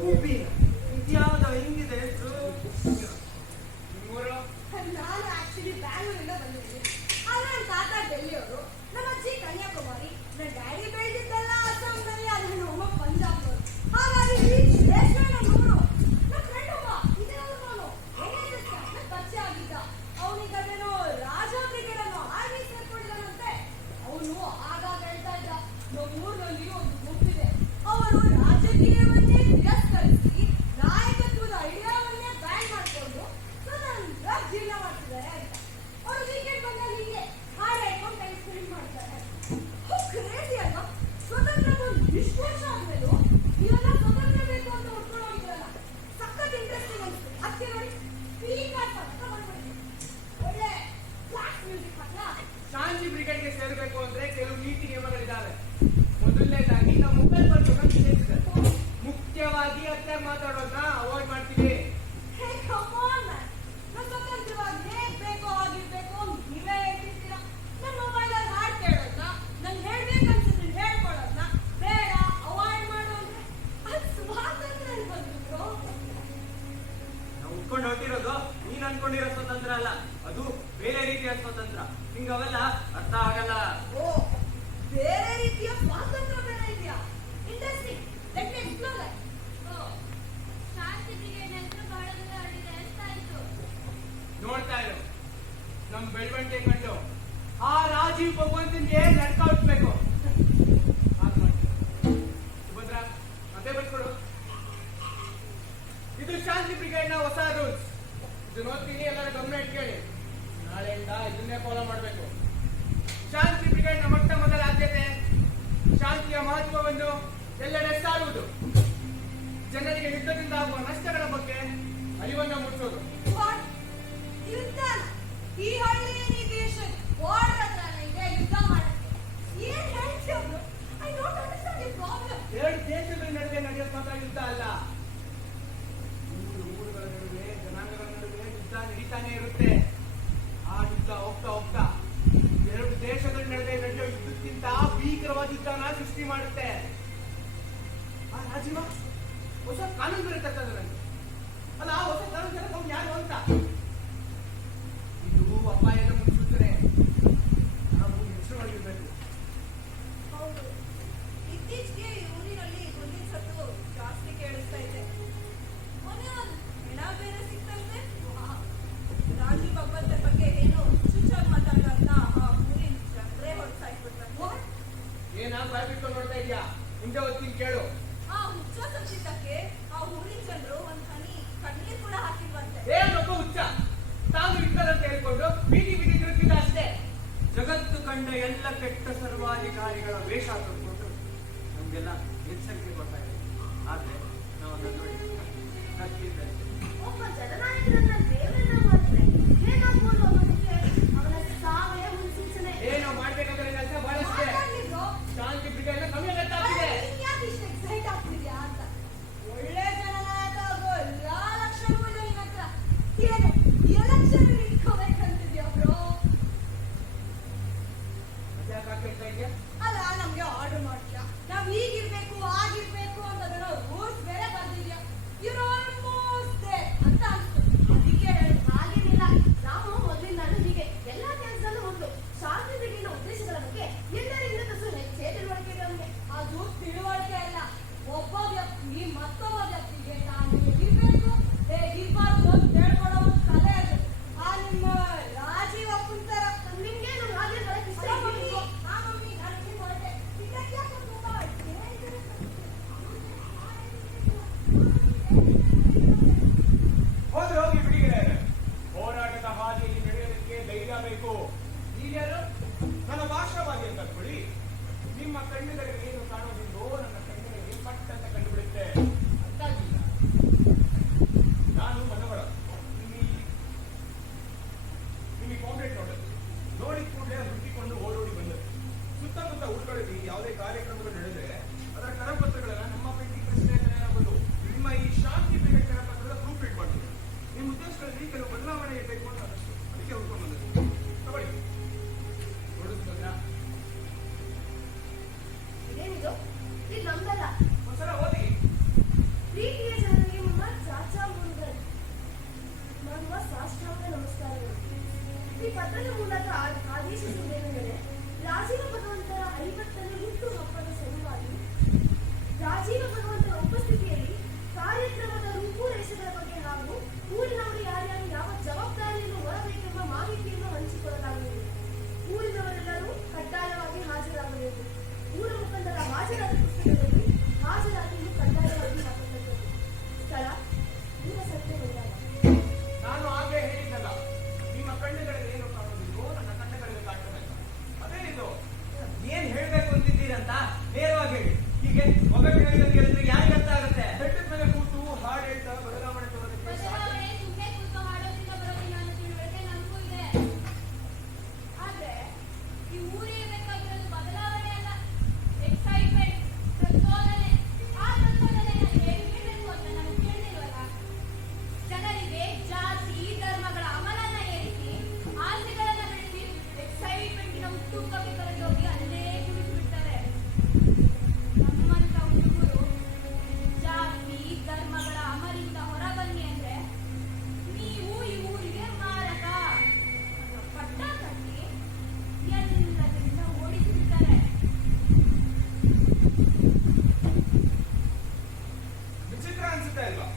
ರೂಬಿನ ಇದ್ಯಾವ್ದೋ ಹಿಂಗಿದೆ ಹೆಸರು. ನಿಮ್ಮೂರು? ನಾನು ಆಕ್ಚುಲಿ ಬ್ಯಾಂಗ್ಳೂರಿಂದ ಬಂದಿದ್ದೀನಿ. ಆದ್ರೆ ನನ್ನ ತಾತ ಡೆಲ್ಲಿಯವರು, ನಮ್ಮ ಅಜ್ಜಿ ಕನ್ಯಾಕುಮಾರಿ, ನನ್ನ ಡ್ಯಾಡಿ ಬೆಳೆದಿದ್ದೆಲ್ಲ ಅಸ್ಸಾಂನಲ್ಲಿ, ಆದ್ರೆ ನನ್ನ ಅಮ್ಮ ಪಂಜಾಬ್ನವರು. ಹಾಗಾಗಿ ಶ್ರೇಷ್ಠ ನಮ್ಮೂರು. ನನ್ನ ಫ್ರೆಂಡ್ ಒಬ್ಬ ಇದೇ ಊರ್ನವನು, ನನ್ನ ಪರಿಚಯ ಆಗಿದ್ದ. ಅವನಿಗೆ ಅದೇನೋ ರಾಜ ಬ್ರಿಗೇಡ್ ಅನ್ನೋ ಆರ್ಮಿ ಸೇರ್ಕೊಂಡಿದ್ದಾನಂತೆ. ಅವನು ಆಗಾಗ ಹೇಳ್ತಾ ಇದ್ದ, ನಮ್ಮೂರಿನಲ್ಲಿ ಒಂದು ಗುಂಪಿದೆ, ಅವರು ರಾಜಕೀಯವನ್ನೇ ತಿರಸ್ಕರಿಸಿ ನಾಯಕತ್ವದ ಐಡಿಯಾವನ್ನೇ ಬ್ಯಾನ್ ಮಾಡಿಕೊಂಡು ಸ್ವತಂತ್ರ ಜೀವನ ಮಾಡ್ತಿದ್ದಾರೆ ಅಂತ. ಅವರು ವೀಕೆಂಡ್ ಬಂದಾಗ ಹೀಗೆ ಹಾಡು ಹೇಳ್ಕೊಂಡು ಟೈಮ್ ಸ್ಪೆಂಡ್ ಮಾಡ್ತಾರೆ. ಕ್ರೇಜಿ ಅಲ್ವಾ? ಸ್ವತಂತ್ರ ಒಂದು ಇಷ್ಟು ವರ್ಷ ಆದ್ಮೇಲೂ ಇವೆಲ್ಲ ಸ್ವತಂತ್ರ ಬೇಕು ಅಂತ ಉಟ್ಕೊಳ್ಳೋಗಿರಲ್ಲ. ಸಖತ್ ಇಂಟ್ರೆಸ್ಟಿಂಗ್ ಅನ್ಸುತ್ತೆ. ಅದಕ್ಕೆ ನೋಡಿ ಫೀಲಿಂಗ್ ಆಗ್ತಾ ಬಂದ್ಬಿಡ್ತೀವಿ. ಒಳ್ಳೆ ಕ್ಲಾಸ್ ಮ್ಯೂಸಿಕ್ ಹಾಕ್ಲಾ? ಶಾಂತಿ ಬ್ರಿಗೇಡ್ಗೆ ಸೇರ್ಬೇಕು ಅಂದ್ರೆ ಕೆಲವು ನೀತಿ ನಿಯಮಗಳಿದ್ದಾವೆ. ಮೊದಲನೇದಾಗಿ ನಾವು ಮೊಬೈಲ್ ಬಳಸೋದನ್ನ ನಿಷೇಧಿಸಿದ್ದಾರೆ. ಮುಖ್ಯವಾಗಿ ಅತ್ತೆ ಮಾತಾಡೋದನ್ನ ಅವಾಯ್ಡ್ ಮಾಡ್ತೀವಿ. ಹೇ ಕಮ್ ಆನ್ ಮ್ಯಾನ್, ನಾನು ಸ್ವತಂತ್ರವಾಗಿ ಹೇಗ್ ಬೇಕೋ ಹಾಗಿರ್ಬೇಕು ನೀವೇ ಹೇಳ್ತಿರ್ತೀರಾ. ನನ್ನ ಮೊಬೈಲಲ್ಲಿ ಹಾಡು ಕೇಳೋದನ್ನ, ನಂಗೆ ಹೇಳ್ಬೇಕನ್ಸಿದ್ರೆ ಹೇಳ್ಕೊಳ್ಳೋದನ್ನ ಬೇಡ ಅವಾಯ್ಡ್ ಮಾಡು ಅಂದ್ರೆ ಅದು ಸ್ವಾತಂತ್ರ್ಯ ಬಂದ್ರು. ನಾವು ಉಟ್ಕೊಂಡು ಹೊರಟಿರೋದು ನೀನ್ ಅನ್ಕೊಂಡಿರೋ ಸ್ವತಂತ್ರ ಅಲ್ಲ, ಅದು ಬೇರೆ ರೀತಿಯ ಸ್ವತಂತ್ರ. ನಿಂಗೆ ಅವೆಲ್ಲ ಅರ್ಥ ಆಗಲ್ಲ. ಓ, ಬೇರೆ ರೀತಿಯ ಸ್ವಾತಂತ್ರ್ಯ ಬೇರೆ ಇದೆಯಾ? Interesting. Let me explore that. Shanti brigade ಹೆಸರು ಬಹಳ ದೂರ ಹರಡಿದೆ ಅಂತ ಆಯ್ತು. ನೋಡ್ತಾ ಇರು ನಮ್ ಬೆಳವಣಿಗೆ ಕಂಡು ಆ ರಾಜೀವ್ ಭಗವಂತನ್ಗೆ ನಡ್ಕ ಹುಟ್ಬೇಕು. ಸುಭದ್ರ ಮತ್ತೆ ಬರ್ಕೊಡು. ಇದು ಶಾಂತಿ ಬ್ರಿಗೇಡ್ ನ ಹೊಸ ರೂಲ್ಸ್. ಇದು ನೋಡ್ತೀನಿ, ಎಲ್ಲರ ಗಮನ ಇಟ್ಕೊಳ್ಳಿ. ನಾಳೆಯಿಂದ ಇದನ್ನೇ ಫಾಲೋ ಮಾಡಬೇಕು. ಶಾಂತಿ ಬ್ರಿಗೇಡ್ ನ ಮೊಟ್ಟ ಮೊದಲ ಆದ್ಯತೆ ಶಾಂತಿಯ ಮಹತ್ವವನ್ನು ಎಲ್ಲೆಡೆ ಸಾರುವುದು, ಜನರಿಗೆ ಯುದ್ಧದಿಂದ ಆಗುವ ನಷ್ಟಗಳ ಬಗ್ಗೆ ಅರಿವನ್ನು ಮೂಡಿಸೋದು. ವಾಟ್? ಯುದ್ಧನ? ಈ ಹಳ್ಳಿ ಇರಿಗೇಷನ್ ವಾರ್ಡ್ ಹತ್ರ ಇದೆ ಯುದ್ಧ ಮಾಡಕ್ಕೆ. ಏನ್ ಹೇಳ್ತೀಯ bro? I don't understand your problem. ಎರಡು ದೇಶಗಳ ನಡುವೆ ನಡೆಯೋದು ಮಾತ್ರ ಯುದ್ಧ ಅಲ್ಲ. ಊರುಗಳ ನಡುವೆ, ಜನಾಂಗಗಳ ನಡುವೆ ಯುದ್ಧ ನಡೀತಾನೆ ಇರುತ್ತೆ. ಆ ಯುದ್ಧ ಹೋಗ್ತಾ ಹೋಗ್ತಾ ಎರಡು ದೇಶಗಳ ನಡುವೆ ನಡೆಯೋ ಯುದ್ಧಕ್ಕಿಂತ ಭೀಕರವಾದ ಯುದ್ಧನ ಸೃಷ್ಟಿ ಮಾಡುತ್ತೆ. ಆ ರಾಜೀವ ಹೊಸ ಕಾನೂನು ಬೇರೆ ತರ್ತದೆ. ಅಲ್ಲ, ಆ ಹೊಸ ಕಾನೂನು ಜನ ಅವ್ನು ಯಾರು ಅಂತ. ಇದು ಅಪಾಯದ ಮುನ್ಸೂಚನೆ. ನಾವು ಎಚ್ಚರವಾಗಿರ್ಬೇಕು. ಹೌದು, ಇತ್ತೀಚೆಗೆ ಊರಿನಲ್ಲಿ ಗುಂಡಿನ ಸತ್ತು ಜಾಸ್ತಿ ಕೇಳಿಸ್ತಾ ಇದೆ. ಮೊನ್ನೆ ಒಂದು ಹೆಣ ಬೇರೆ ಸಿಕ್ತಂತೆ. ರಾಜೀವ್ ಭಗವಂತರ ಬಗ್ಗೆ ಏನೋ ಚುಚ್ಚಾಗಿ ಮಾತಾಡ್ದಂತ ಆ ಊರಿನ ಜನರೇ ಹೊರಸಾಯ್ಬಿಟ್ರಂತೆ. ಏನ ಬಾಯ್ ಬಿಟ್ಕೊಂಡು ನೋಡ್ತಾ ಇದ್ಯಾ? ಮುಂದೆ ಓದ್ತೀನಿ ಕೇಳು. ಆ ಹುಚ್ಚ ಸತ್ತಿದ್ದಕ್ಕೆ ಆ ಊರಿನ ಜನರು ಒಂದ್ ಹನಿ ಕಣ್ಣೀರ್ ಕೂಡ ಹಾಕಿಲ್ವಂತೆ. ಏನೊಬ್ಬ ಹುಚ್ಚ ತಾನು ಇದ್ದದಂತ ಹೇಳ್ಕೊಂಡು ಬೀದಿ ಬೀದಿ ತಿರುಗಿದ ಅಷ್ಟೇ. ಜಗತ್ತು ಕಂಡ ಎಲ್ಲ ಕೆಟ್ಟ ಸರ್ವಾಧಿಕಾರಿಗಳ ವೇಷ ಹಾಕೊಂಡು ನಮ್ಗೆಲ್ಲ ಎಚ್ಚರಿಕೆ ಬರ್ತಾ ಇದೆ. ಆದ್ರೆ ನಾವು ಅದನ್ನ ನೋಡಿ ನಗ್ತಿದ್ದೇವೆ. ಒಬ್ಬ ಜನನಾಯಕರನ್ನ ದೇವರನ್ನ ಮಾಡಿದ್ರೆ ಏನಾಗ್ಬೋದು ಅನ್ನೋದಕ್ಕೆ ಅವನ ಸಾವೇ ಮುನ್ಸೂಚನೆ. ಏನೋ ಮಾಡ್ಬೇಕಾದ್ರೆ ಕೆಲಸ ಬಹಳಷ್ಟೇ. ಮಾತಾಡ್ಲಿದ್ರು. ಶಾಂತಿ ಬ್ರಿಗೇಡ್ ಕಮ್ಮಿ ಗೊತ್ತಾಗ್ತಿದೆ. ಯಾಕೆ ಇಷ್ಟು ಎಕ್ಸೈಟ್ ಆಗ್ತಿದ್ಯಾ ಅಂತ. ಒಳ್ಳೆ ಜನನಾಯಕ ಆಗೋ ಎಲ್ಲಾ ಲಕ್ಷಣಗಳು ನಿನ್ನ ಹತ್ರ. ಏನು ಎಲೆಕ್ಷನ್ ನಿಂತ್ಕೋಬೇಕಂತಿದ್ಯಾ ಬ್ರೋ? ಯಾಕೆ ಹೇಳ್ತಾ ಇದೆಯಾ? ಅಲ್ಲ, ನಮ್ಗೆ ಆರ್ಡರ್ ಮಾಡ್ತೀಯಾ? ನಾವ್ ಹೀಗಿರ್ಬೇಕು ಆಗಿರ್ಬೇಕು ಅಂತ ರೂಲ್ಸ್ ಬೇರೆ ಬರ್ದಿದ್ಯಾ? ಯುನೋ ಆಲ್ಮೋಸ್ಟ್ ದೇರ್ ಅಂತ ಅನ್ಸ್ತು. ಅದಕ್ಕೆ ಹೇಳಿ ಹಾಗೇನಿಲ್ಲ. ನಾವು ಮೊದಲಿಂದಾನು ಹೀಗೆ ಎಲ್ಲಾ ಕೆಲಸದಲ್ಲೂ ಒಂದು ಶಾಂತಿ ಬ್ರಿಗೇಡ್ನ ಉದ್ದೇಶಗಳ ಬಗ್ಗೆ ಎಲ್ಲರಿಂದ ಹೆಚ್ಚೇ ತಿಳುವಳಿಕೆ ಇದೆ ನಮ್ಗೆ. ಅದು ತಿಳುವಳಿಕೆ ಅಲ್ಲ, ಒಬ್ಬ ವ್ಯಕ್ತಿ ಮತ್ತೊಬ್ಬ ವ್ಯಕ್ತಿಗೆ ತಾನು ಹೇಗಿರ್ಬೇಕು ಹೇಗಿರ್ಬಾರ್ದು ಅಂತ ಹೇಳ್ಕೊಡೋ ಒಂದು ಕಲೆ ಅದು. ಆ ನಿಮ್ಮ ರಾಜೀವ್ ಅಪ್ಪನ್ ತರ ನಿಮ್ಗೇನು ಹಾಗೆ ಬರಕ್ ಇಷ್ಟ ಇಲ್ಲ? ಆ ಮಮ್ಮಿ ನಾನು ನಿಮ್ಗೆ ಹೊರಟೆ ಇದಕ್ಕೆ ಯಾಕೆ ತುಂಬಾ ಹೋದ್ರೆ ಹೋಗಿ ಬಿಡಿಗೆರೆ. ಹೋರಾಟದ ಹಾದಿಯಲ್ಲಿ ನಡೆಯೋದಕ್ಕೆ ಧೈರ್ಯ ಬೇಕು. ನೀವ್ಯಾರು? ನನ್ನ ಭಾಷಾವಾದಿ ಅಂತ ಅಂದ್ಕೊಳ್ಳಿ. ನಿಮ್ಮ ಕಣ್ಣುಗಳಿಗೆ ಏನು ಕಾಣೋದಿಲ್ಲೋ ನನ್ನ ಕಣ್ಣುಗಳಿಗೆ ಪಟ್ ಅಂತ ಕಂಡುಬಿಡುತ್ತೆ. ಅರ್ಥ ಆಗಿಲ್ಲ. ನಾನು ಮನವಳ ನಿಮಗೆ ಕಾಂಕ್ರೀಟ್ ನೋಡೋದು ನೋಡಿ ಕೂಡಲೇ ಹುಟ್ಟಿಕೊಂಡು ಓಡೋಡಿ ಬಂದರು. ಸುತ್ತಮುತ್ತ ಊರುಗಳಲ್ಲಿ ಯಾವುದೇ ಕಾರ್ಯಕ್ರಮಗಳು ನಡೆದರೆ ಅದರ ಕರಪತ್ರಗಳನ್ನ ನಮ್ಮ ಪೆಂಡಿಂಗ್ ಪ್ರಶ್ನೆಯಾಗಬಹುದು. ನಿಮ್ಮ ಈ ಶಾಂತಿ ಬ್ರಿಗೇಡ್ ಕರಪತ್ರದ ಪ್ರೂಫ್ ಇಟ್ ಮಾಡಿದ್ರು. ನಿಮ್ಮ ಉದ್ದೇಶಗಳಲ್ಲಿ ಕೆಲವು ಬದಲಾವಣೆ ಇರಬೇಕು ಅಂತ ಅದಷ್ಟು ಅದಕ್ಕೆ ಹುಡ್ಕೊಂಡು ಬಂದರು. ತಗೊಳ್ಳಿ, ನೋಡು ಸುಭದ್ರ. ಇದೇನಿದು? ಇದು ನಮ್ದಲ್ಲ. ಒಂದ್ಸಲ ಓದಿ. ಪ್ರೀತಿಯ ಹೀಗೆ ಒಗಟಿನಲ್ಲಿ ಕೇಳಿದ್ರೆ ಯಾರಿಗೆ ಅರ್ಥ ಆಗುತ್ತೆ? ಬೆಟ್ಟದ ಮೇಲೆ ಕೂತು ಹಾಡು ಹೇಳ್ತಾ ಬದಲಾವಣೆ ತರೋದಕ್ಕೆ ಬದಲಾವಣೆ ಸುಮ್ಮನೆ ಕೂತು ಹಾಡೋದ್ರಿಂದ ಬರೋದಿಲ್ಲ ಅನ್ನೋ ತಿಳುವಳಿಕೆ ನನಗೂ ಇದೆ. ಆದ್ರೆ ಈ ಊರಿಗೆ ಬೇಕಾಗಿರೋದು ಬದಲಾವಣೆ ಅಲ್ಲ, ಎಕ್ಸೈಟ್ಮೆಂಟ್, ಪ್ರಚೋದನೆ. ಆ ಪ್ರಚೋದನೆನ ಹೇಗೆ ನೀಡಬೇಕು ಅಂತ ನಮ್ಗೆ ತಿಳಿದಿಲ್ವಲ್ಲ. ಜನರಿಗೆ ಜಾತಿ ಧರ್ಮಗಳ ಅಮಲನ ಏರಿಸಿ ಆಸೆಗಳನ್ನ ಬೆಳೆಸಿ ಎಕ್ಸೈಟ್ಮೆಂಟಿನ ಉತ್ತುಂಗಕ್ಕೆ ಕರೆದೋಗಿ ಅಲ್ಲೇ ಕುಳಿತುಬಿಡ್ತಾರೆ. ನಮ್ಮಂತ ಹುಡುಗರು ಜಾತಿ ಧರ್ಮಗಳ ಅಮಲಿಂದ ಹೊರಬನ್ನಿ ಅಂದ್ರೆ ನೀವು ಈ ಊರಿಗೆ ಮಾರಕ ಅನ್ನೋ ಪಟ್ಟ ಕಟ್ಟಿ ಎಲ್ಲರಿಂದ ಓಡಿಸಿಬಿಡ್ತಾರೆ. ವಿಚಿತ್ರ ಅನ್ಸುತ್ತೆ ಅಲ್ವಾ?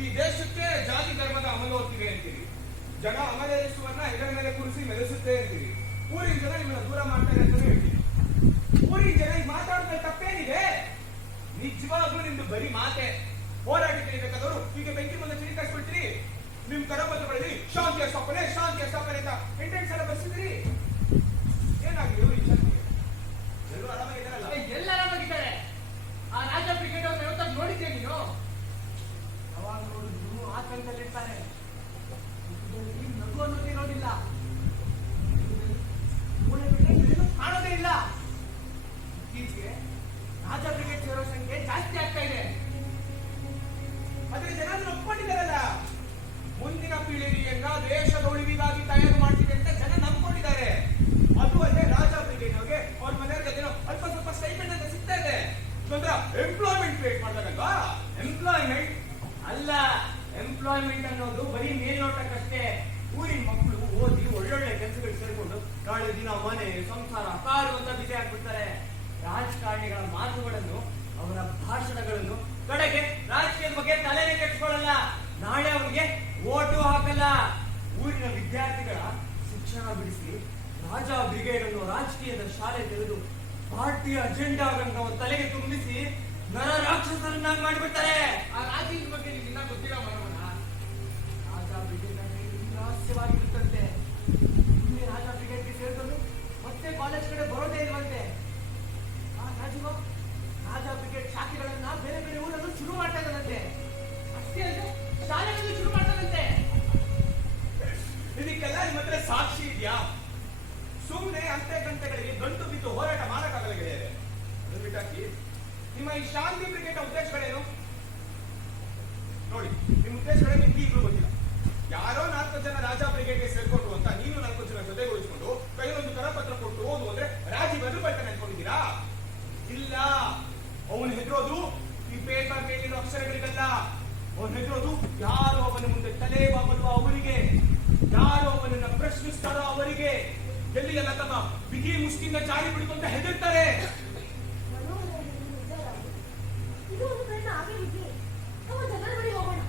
ಈ ದೇಶಕ್ಕೆ ಜಾತಿ ಧರ್ಮದ ಅಮಲು ಹೋಗ್ತಿವೆ ಅಂತೀರಿ, ಜನ ಅಮಲೇಶ್ವರನ ಹೆಗಲ ಮೇಲೆ ಕೂರಿಸಿ ಮೆರೆಸುತ್ತೆ ಅಂತೀರಿ, ಊರಿನ ಜನ ನಿಮ್ಮನ್ನ ದೂರ ಮಾಡ್ತಾರೆ ಅಂತಾನೆ ಹೇಳ್ತೀರಿ. ಊರಿನ ಜನ ಈಗ ಮಾತಾಡೋದ್ರಲ್ಲಿ ತಪ್ಪೇನಿದೆ? ನಿಜವಾಗ್ಲೂ ನಿಮ್ದು ಬರೀ ಮಾತೆ. ಹೋರಾಟಕ್ಕೆ ಬೇಕಾದವರು ಈಗ ಬೆಂಕಿ ಮುಂದೆ ಚಿರಿಕಾಯಿಸ್ಕೊಳ್ತೀರಿ, ನಿಮ್ ಕರಪತ್ರಗಳಲ್ಲಿ ಶಾಂತಿಯ ಸ್ಥಾಪನೆ ಅಂತ ಎಂಟೆಂಟ್ಸ್ ಎಲ್ಲ ಬರ್ಸಿದ್ರಿ. ಏನಾಗಿದೆ ಈ ಜನರಿಗೆ? ಎಲ್ಲರೂ ಆರಾಮಾಗಿದ್ದಾರಲ್ಲ? ಎಲ್ಲ ಆರಾಮಾಗಿದ್ದಾರೆ. ಆ ರಾಜ ಬ್ರಿಗೇಡ್ ಅವ್ರನ್ನ ಯಾವತ್ತಾದ್ರು ನೋಡಿದ್ಯಾ ನೀನು? ಅವಾಗ ನೋಡಿದ್ರು ಆತಂಕದಲ್ಲಿರ್ತಾರೆ. ನಗು ಅನ್ನೋದು ಇರೋದಿಲ್ಲ, ಮೂಳೆ ಬಿಟ್ಟು ಕಾಣೋದೇ ಇಲ್ಲ. ಇತ್ತೀಚೆಗೆ ರಾಜ ಬ್ರಿಗೇಡ್ ಸೇರೋ ಸಂಖ್ಯೆ ಜಾಸ್ತಿ ಆಗ್ತಾ ಇದೆ. ಆದ್ರೆ ಜನ ಒಪ್ಕೊಂಡಿದ್ದಾರಲ್ಲ, ಮುಂದಿನ ಪೀಳಿಗೆಯನ್ನ ದೇಶದ ಉಳಿವಿಗಾಗಿ ತಯಾರು ಮಾಡ್ತಿದೆ ಅಂತ ಜನ ನಂಬ್ಕೊಂಡಿದ್ದಾರೆ. ಅದು ಅಲ್ಲದೆ ರಾಜ ಬ್ರಿಗೇಡ್ ಅವ್ರಿಗೆ ಅವ್ರ ಮನೆಯವ್ರಿಗೆ ಏನೋ ಅಲ್ಪ ಸ್ವಲ್ಪ ಸ್ಟೈಪೆಂಡ್ ಅಂತ ಸಿಗ್ತಾ ಇದೆ. ಎಂಪ್ಲಾಯ್ಮೆಂಟ್ ಕ್ರಿಯೇಟ್ ಮಾಡ್ದಾಗಲ್ವಾ? ಎಂಪ್ಲಾಯ್ಮೆಂಟ್ ಅಲ್ಲ, ಎಂಪ್ಲಾಯ್ಮೆಂಟ್ ಅನ್ನೋದು ಬರೀ ಮೇಲ್ನೋಟಕ್ಕಷ್ಟೇ. ಊರಿನ ಮಕ್ಕಳು ಓದಿ ಒಳ್ಳೊಳ್ಳೆ ಕೆಲಸಗಳು ಸೇರ್ಕೊಂಡು ನಾಳೆ ದಿನ ಮನೆ ಸಂಸಾರ ಕಾರು ಅಂತ ಬಿಸಿ ಆಗ್ಬಿಡ್ತಾರೆ. ರಾಜಕಾರಣಿಗಳ ಮಾತುಗಳನ್ನು, ಅವರ ಭಾಷಣಗಳನ್ನು, ಕಡೆಗೆ ರಾಜಕೀಯದ ಬಗ್ಗೆ ತಲೆನೇ ಕೆಡಿಸ್ಕೊಳ್ಳಲ್ಲ. ನಾಳೆ ಅವರಿಗೆ ಓಟು ಹಾಕಲ್ಲ. ಊರಿನ ವಿದ್ಯಾರ್ಥಿಗಳ ಶಿಕ್ಷಣ ಬಿಡಿಸಿ ರಾಜ ಬ್ರಿಗೇಡ್ ಅನ್ನೋ ರಾಜಕೀಯದ ಶಾಲೆ ತೆರೆದು ಪಾರ್ಟಿಯ ಅಜೆಂಡಾಗಳನ್ನು ತಲೆಗೆ ತುಂಬಿಸಿ ನರ ರಾಕ್ಷಸರನ್ನಾಗಿ ಮಾಡಿಬಿಡ್ತಾರೆ. ಆ ರಾಜೀವ್ ಬಗ್ಗೆ ನಿನ್ನ ಗೊತ್ತಿರೋ ಮನವನ ರಾಜ ಬ್ರಿಗೇಡ್ ರಹಸ್ಯವಾಗಿರುತ್ತಂತೆ. ಇಲ್ಲಿ ರಾಜ ಬ್ರಿಗೇಡ್ಗೆ ಸೇರಿಕೊಂಡು ಮತ್ತೆ ಕಾಲೇಜ್ ಕಡೆ ಬರೋದೇ ಇಲ್ವಂತೆ. ಆ ರಾಜೀವ ರಾಜ ಬ್ರಿಗೇಡ್ ಶಾಖೆಗಳನ್ನ ಬೇರೆ ಬೇರೆ ಊರಲ್ಲೂ ಶುರು ಮಾಡ್ತಾ ಇದ್ದಾನಂತೆ. ಅಷ್ಟೇ ಅಲ್ಲದೆ ಶಾಲೆಗಳನ್ನು ಶುರು ಮಾಡ್ತಾರಂತೆ. ಇದಕ್ಕೆಲ್ಲ ನಿಮ್ಮ ಹತ್ರ ಸಾಕ್ಷಿ ಇದೆಯಾ? ಸುಮ್ಮನೆ ಅಂತೆ ಗಂಟೆಗಳಿಗೆ ಗಂಟು ಬಿದ್ದು ಹೋರಾಟ ಮಾಡಕ್ಕಾಗಲ್ಲ ಗೆಳೆಯರೆ. ಅದನ್ನ ಬಿಟ್ಟಾಕಿ ನಿಮ್ಮ ಈ ಶಾಂತಿ ಬ್ರಿಗೇಡ್ ಉದ್ದೇಶಗಳೇನು ನೋಡಿ. ನಿಮ್ಮ ಉದ್ದೇಶಗಳೇ ನಿಮ್ಗೆ ಈಗಲೂ ಗೊತ್ತಿಲ್ಲ. ಯಾರೋ 4 ಜನ ರಾಜ ಬ್ರಿಗೇಡ್ಗೆ ಸೇರ್ಕೊಂಡು ಅಂತ ನೀನು 4 ಜನ ಜೊತೆಗೂಡಿಸಿಕೊಂಡು ಕೈಯಲ್ಲೊಂದು ಕರಪತ್ರ ಕೊಟ್ಟು ಓದು ಅಂದ್ರೆ ರಾಜಿ ಬದಲು ಬರ್ತಾನೆ ಅನ್ಕೊಂಡಿದ್ದೀರಾ? ಇಲ್ಲ, ಅವನು ಹೆದರೋದು ಈ ಪೇಪರ್ ಮೇಲಿರೋ ಅಕ್ಷರಗಳಿಗಲ್ಲ. ಅವನು ಹೆದರೋದು ಯಾರೋ ಅವನ ಮುಂದೆ ತಲೆ ಬಾಗುವ ಅವರಿಗೆ, ಯಾರೋ ಅವನನ್ನ ಪ್ರಶ್ನಿಸ್ತಾರೋ ಅವರಿಗೆ. ಎಲ್ಲಿಗೆಲ್ಲ ತಮ್ಮ ಬಿಗಿ ಮುಷ್ಟಿಂದ ಜಾರಿ ಬಿಡ್ಕೊಂತ ಹೆದರ್ತಾರೆ. ಇದು ಒಂದು ಪ್ರಯತ್ನ ಆಗೇ ಬಿಡ್ಲಿ. ನಾವು ಜನರ ಬಳಿ ಹೋಗೋಣ,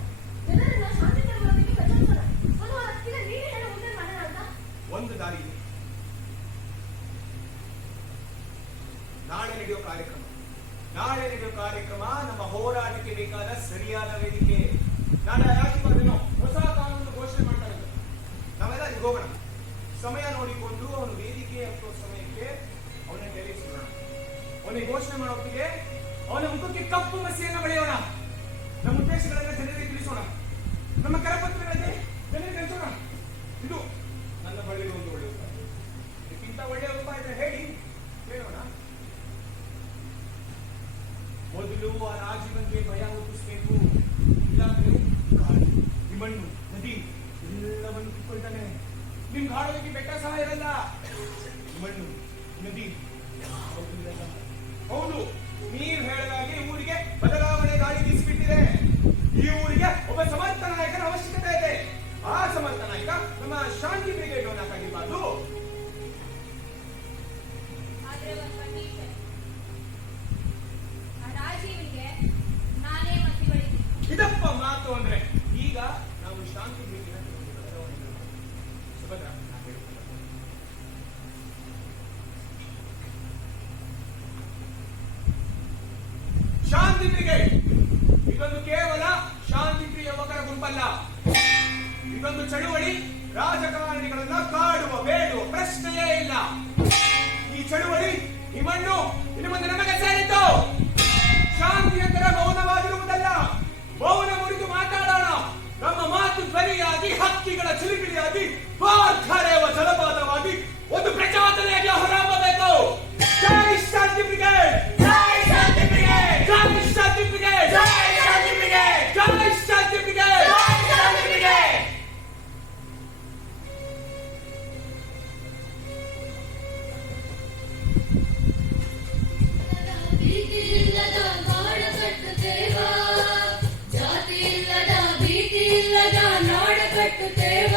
ಜನರನ್ನ ಶಾಂತಿ ತರುವುದಕ್ಕೆ ಪ್ರಚೋದಿಸೋಣ ಅನ್ನೋ ಅರ್ಥಕ್ಕೆ ನೀವೇ ಹೇಳೋ ಮುಂದೆ ಮಾಡೋಣ ಅಂತ. ಒಂದು ದಾರಿ ಇದೆ. ನಾಳೆ ನಡೆಯೋ ಕಾರ್ಯಕ್ರಮ ನಮ್ಮ ಹೋರಾಟಕ್ಕೆ ಬೇಕಾದ ಸರಿಯಾದ ವೇದಿಕೆ. ನಾಳೆ ರಾಜ್ಯಪಾಲರು ಹೊಸ ಕಾನೂನು ಘೋಷಣೆ ಮಾಡ್ತಾರೆ. ನಾವೆಲ್ಲ ಈಗ ಹೋಗೋಣ. ಸಮಯ ನೋಡಿಕೊಂಡು ಅವನು ವೇದಿಕೆ ಹತ್ತೋ ಸಮಯಕ್ಕೆ ಅವನ ತಿಳಿಸೋಣ. ಅವನಿಗೆ ಘೋಷಣೆ ಮಾಡೋತ್ತಿಗೆ ಅವನ ಮುಖಕ್ಕೆ ಕಪ್ಪು ಮಸಿಯನ್ನ ಬಳಿಯೋಣ. ನಮ್ಮ ಉದ್ದೇಶಗಳನ್ನ ಜನರಿಗೆ ತಿಳಿಸೋಣ. ನಮ್ಮ ಕರಪತ್ರಗಳಲ್ಲಿ ಜನರಿಗೆ ತಿಳಿಸೋಣ. ಇದು ನನ್ನ ಬಳಿ ಒಂದು ಒಳ್ಳೆಯ ಉಪಾಯ. ಇದಕ್ಕಿಂತ ಒಳ್ಳೆಯ ಉಪಾಯ ಇದ್ರೆ ಹೇಳಿ, ಹೇಳೋಣ. ಮೊದಲು ಆ ರಾಜೀವನ್ಗೆ ಭಯ ಹುಟ್ಟಿಸ್ಬೇಕು. ಇಲ್ಲಾಂದ್ರೆ ಗಾಳಿ, ಈ ಮಣ್ಣು, ನದಿ ಎಲ್ಲವನ್ನು ಕಿತ್ಕೊಳ್ತಾನೆ. ನಿಮ್ ಗಾಳೋದಕ್ಕೆ ಬೆಟ್ಟ ಸಹ ಇರಲ್ಲ. ಮಣ್ಣು, ನದಿ ಯಾವತ್ತೂ ಇರಲ್ಲ. ಹೌದು, ನೀವು ಹೇಳಿದಾಗೆ ಊರಿಗೆ ಬದಲಾವಣೆ ಗಾಳಿ ಬೀಸಿಬಿಟ್ಟಿದೆ. ಈ ಊರಿಗೆ ಒಬ್ಬ ಸಮರ್ಥ ನಾಯಕನ ಅವಶ್ಯಕತೆ ಇದೆ. ಆ ಸಮರ್ಥ ನಾಯಕ ನಮ್ಮ ಶಾಂತಿ ಬ್ರಿಗೇಡ್ ಆಗಿರಬಾರ್ದು. ಆದ್ರೆ ಒಂದು ಕಂಡೀಷನ್, ಆ ರಾಜೀವ್ಗೆ ನಾನೇ ಮತಿ ಬಳಿದ್ದೀನಿ. ಇದಪ್ಪ ಮಾತು ಅಂದ್ರೆ. ಈಗ ನಾವು ಶಾಂತಿ ಬ್ರಿಗೇಡ್ ಸುಭದ್ರ ಶಾಂತಿ ಬ್ರಿಗೇಡ್ ಇದೊಂದು ಕೇವಲ ಶಾಂತಿ ಪ್ರಿಯ ಯುವಕರ ಗುಂಪಲ್ಲ. ಇದೊಂದು ಚಳುವಳಿ. ರಾಜಕಾರಣಿಗಳನ್ನ ಕಾಡುವ ಬೇಡುವ ಪ್ರಶ್ನೆಯೇ ಇಲ್ಲ. ಈ ಚಳುವಳಿ, ಈ ಮಣ್ಣು ಇನ್ನು ಮುಂದೆ ನಮಗೆ ಸೇರಿದ್ದು. ಧ್ವನಿಯಾಗಿ ಹಕ್ಕಿಗಳ ಚಿಲಿಪಿಲಿಯಾಗಿ ವಾರ್ಖಾರೇವ ಜಲಪಾತವಾಗಿ ಒಂದು ಪ್ರಚೋದನೆಯಾಗಿ ಹೊರಹೊಮ್ಮಬೇಕು. ಜೈ ಶಾಂತಿ ಬ್ರಿಗೇಡ್, ಜೈ ಶಾಂತಿ ಬ್ರಿಗೇಡ್, ಜೈ ಶಾಂತಿ ಬ್ರಿಗೇಡ್, ಜೈ ಶಾಂತಿ ಬ್ರಿಗೇಡ್, ಜೈ ಶಾಂತಿ ಬ್ರಿಗೇಡ್, ಜೈ ಶಾಂತಿ ಬ್ರಿಗೇಡ್. ಭೀತಿ ಇಲ್ಲದ ನಾಡ ಕಟ್ಟುತ್ತೇವ, ಜಾತಿ ಇಲ್ಲದ ಭೀತಿ ಇಲ್ಲದ ನಾಡ ಕಟ್ಟುತ್ತೇವ,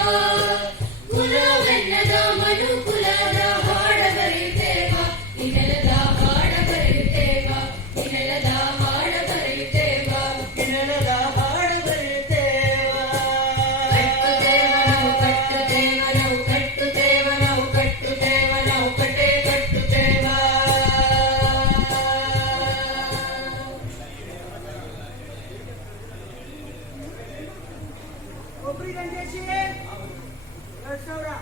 ಕುಲವೆನ್ನದ ಮನುಕುಲದ ಹಾಡ ಬರೆಯುತ್ತೇವ, ಈ ನೆಲದ ಹಾಡ ಬರೆಯುತ್ತೇವ, ಈ ನೆಲದ ಹಾಡ ಬರೆಯುತ್ತೇವ, ಈ ನೆಲದ ಹಾಡ ಬರೆಯುತ್ತೇವ. ಕಟ್ಟುತ್ತೇವ ನಾವು ಕಟ್ಟುತ್ತೇವ ನಾವು ಕಟ್ಟುತ್ತೇವ ನಾವು ಕಟ್ಟೆ ಕಟ್ಟುತ್ತೇವ. ಒಬ್ರಿ ಗಂಜೇಶಿ 2,000.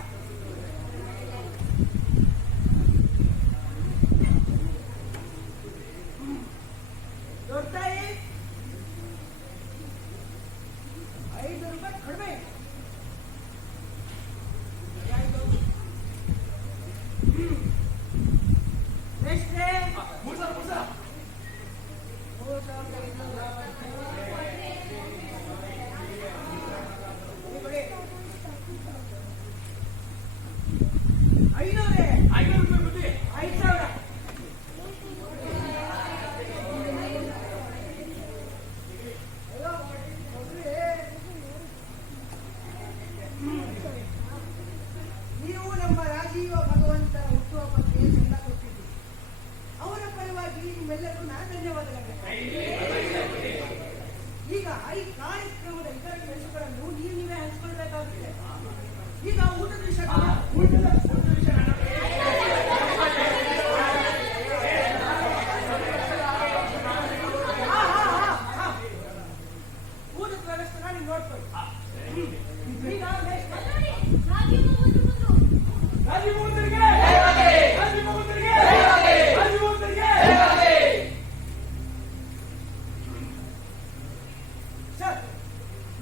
ದೊಡ್ಡಾಯಿ 5 ರೂಪಾಯಿ ಕಡಿಮೆ. ಎಷ್ಟೇ? 3,000. 500. 500 ರೂಪಾಯಿ ಬುದ್ಧಿ. 5,000. ನೀವು ನಮ್ಮ ರಾಜೀವ ಭಗವಂತರ ಹುಟ್ಟುಹಬ್ಬಕ್ಕೆ ಚಂದ ಕೊಟ್ಟಿದ್ದೀರಿ. ಅವರ ಪರವಾಗಿ ನಿಮ್ಮೆಲ್ಲರಿಗೂ ನಾನು ಧನ್ಯವಾದಗಳು. ಈಗ ಈ ಕಾರ್ಯಕ್ರಮದ ಇತರ ಕೆಲಸಗಳನ್ನು ನೀವೇ ಹಂಚ್ಕೊಳ್ಬೇಕಾಗುತ್ತೆ. ಈಗ ಊಟದ ವಿಷಯ ಊಟದ ವ್ಯವಸ್ಥೆ ನೀವು ನೋಡ್ಕೊಳ್ಳಿ. ಈಗ next. ರಾಜಮೋಹನ್ರಿಗೆ ರಾಜಮೋಹನ್ರಿಗೆ ರಾಜಮೋಹನ್ರಿಗೆ. ಸರ್,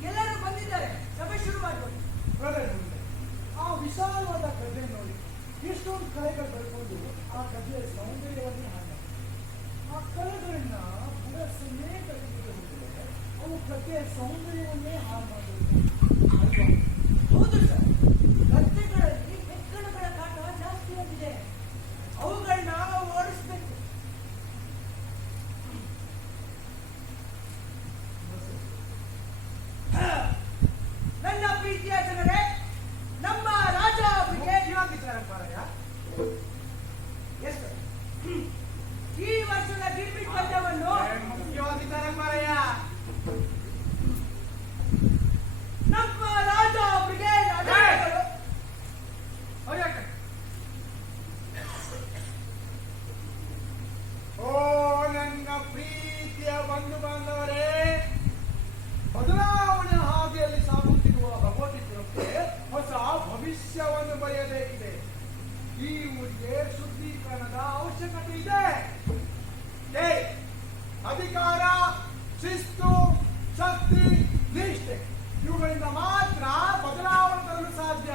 ಎಲ್ಲರೂ ಬಂದಿದ್ದಾರೆ, ಸಭೆ ಶುರು ಮಾಡ್ಬೋದು. ಬ್ರದರ್, ಆ ವಿಶಾಲವಾದ ಗದ್ದೆ ನೋಡಿ ಎಷ್ಟೊಂದು ಕಲೆಗಳು ಬರ್ಕೊಂಡು ಆ ಗದ್ದೆಯ ಸೌಂದರ್ಯವನ್ನೇ ಹಾಗೆ. ಆ ಕಲೆಗಳನ್ನ ಬುಡ ಸಮೇತ ಹೋದರೆ ಅವು ಗದ್ದೆಯ ಸೌಂದರ್ಯವನ್ನೇ ಹಾಳು ಮಾಡೋದು. ಹೌದು ಸರ್, ಗದ್ದೆಗಳಲ್ಲಿ ಹೆಗ್ಗಣಗಳ ಕಾಟ ಜಾಸ್ತಿ ಆಗಿದೆ. ಅವುಗಳನ್ನ ಓಡಿಸ್ಬೇಕು. ನನ್ನ ಪ್ರೀತಿಯ ಜನರೇ, ನಮ್ಮ ರಾಜ ಬ್ರಿಗೇಡ್ ಎಷ್ಟು ಈ ವರ್ಷದ ಗಿರ್ಮಿಟ್ ಪದ್ಯವನ್ನು ನಮ್ಮ ರಾಜ ಬ್ರಿಗೇಡ್ ಅಧಿಕಾರಿಗಳು ಓ ನನ್ನ ಪ್ರೀತಿಯ ಬಂಧು ಬಾಂಧವರೇ, ಬದಲಾವಣೆ ಹಾದಿಯಲ್ಲಿ ಸಾಗುತ್ತಿರುವ ಭಗವತಿ ಕುಲಕ್ಕೆ ಹೊಸ ಭವಿಷ್ಯವನ್ನು ಬರೆಯಬೇಕಿದೆ. ಈ ಊರಿಗೆ ಶುದ್ಧೀಕರಣದ ಅವಶ್ಯಕತೆ ಇದೆ. ಅಧಿಕಾರ, ಶಿಸ್ತು, ಶಕ್ತಿ, ನಿಷ್ಠೆ ಇವುಗಳಿಂದ ಮಾತ್ರ ಬದಲಾವಣೆ ತರಲು ಸಾಧ್ಯ.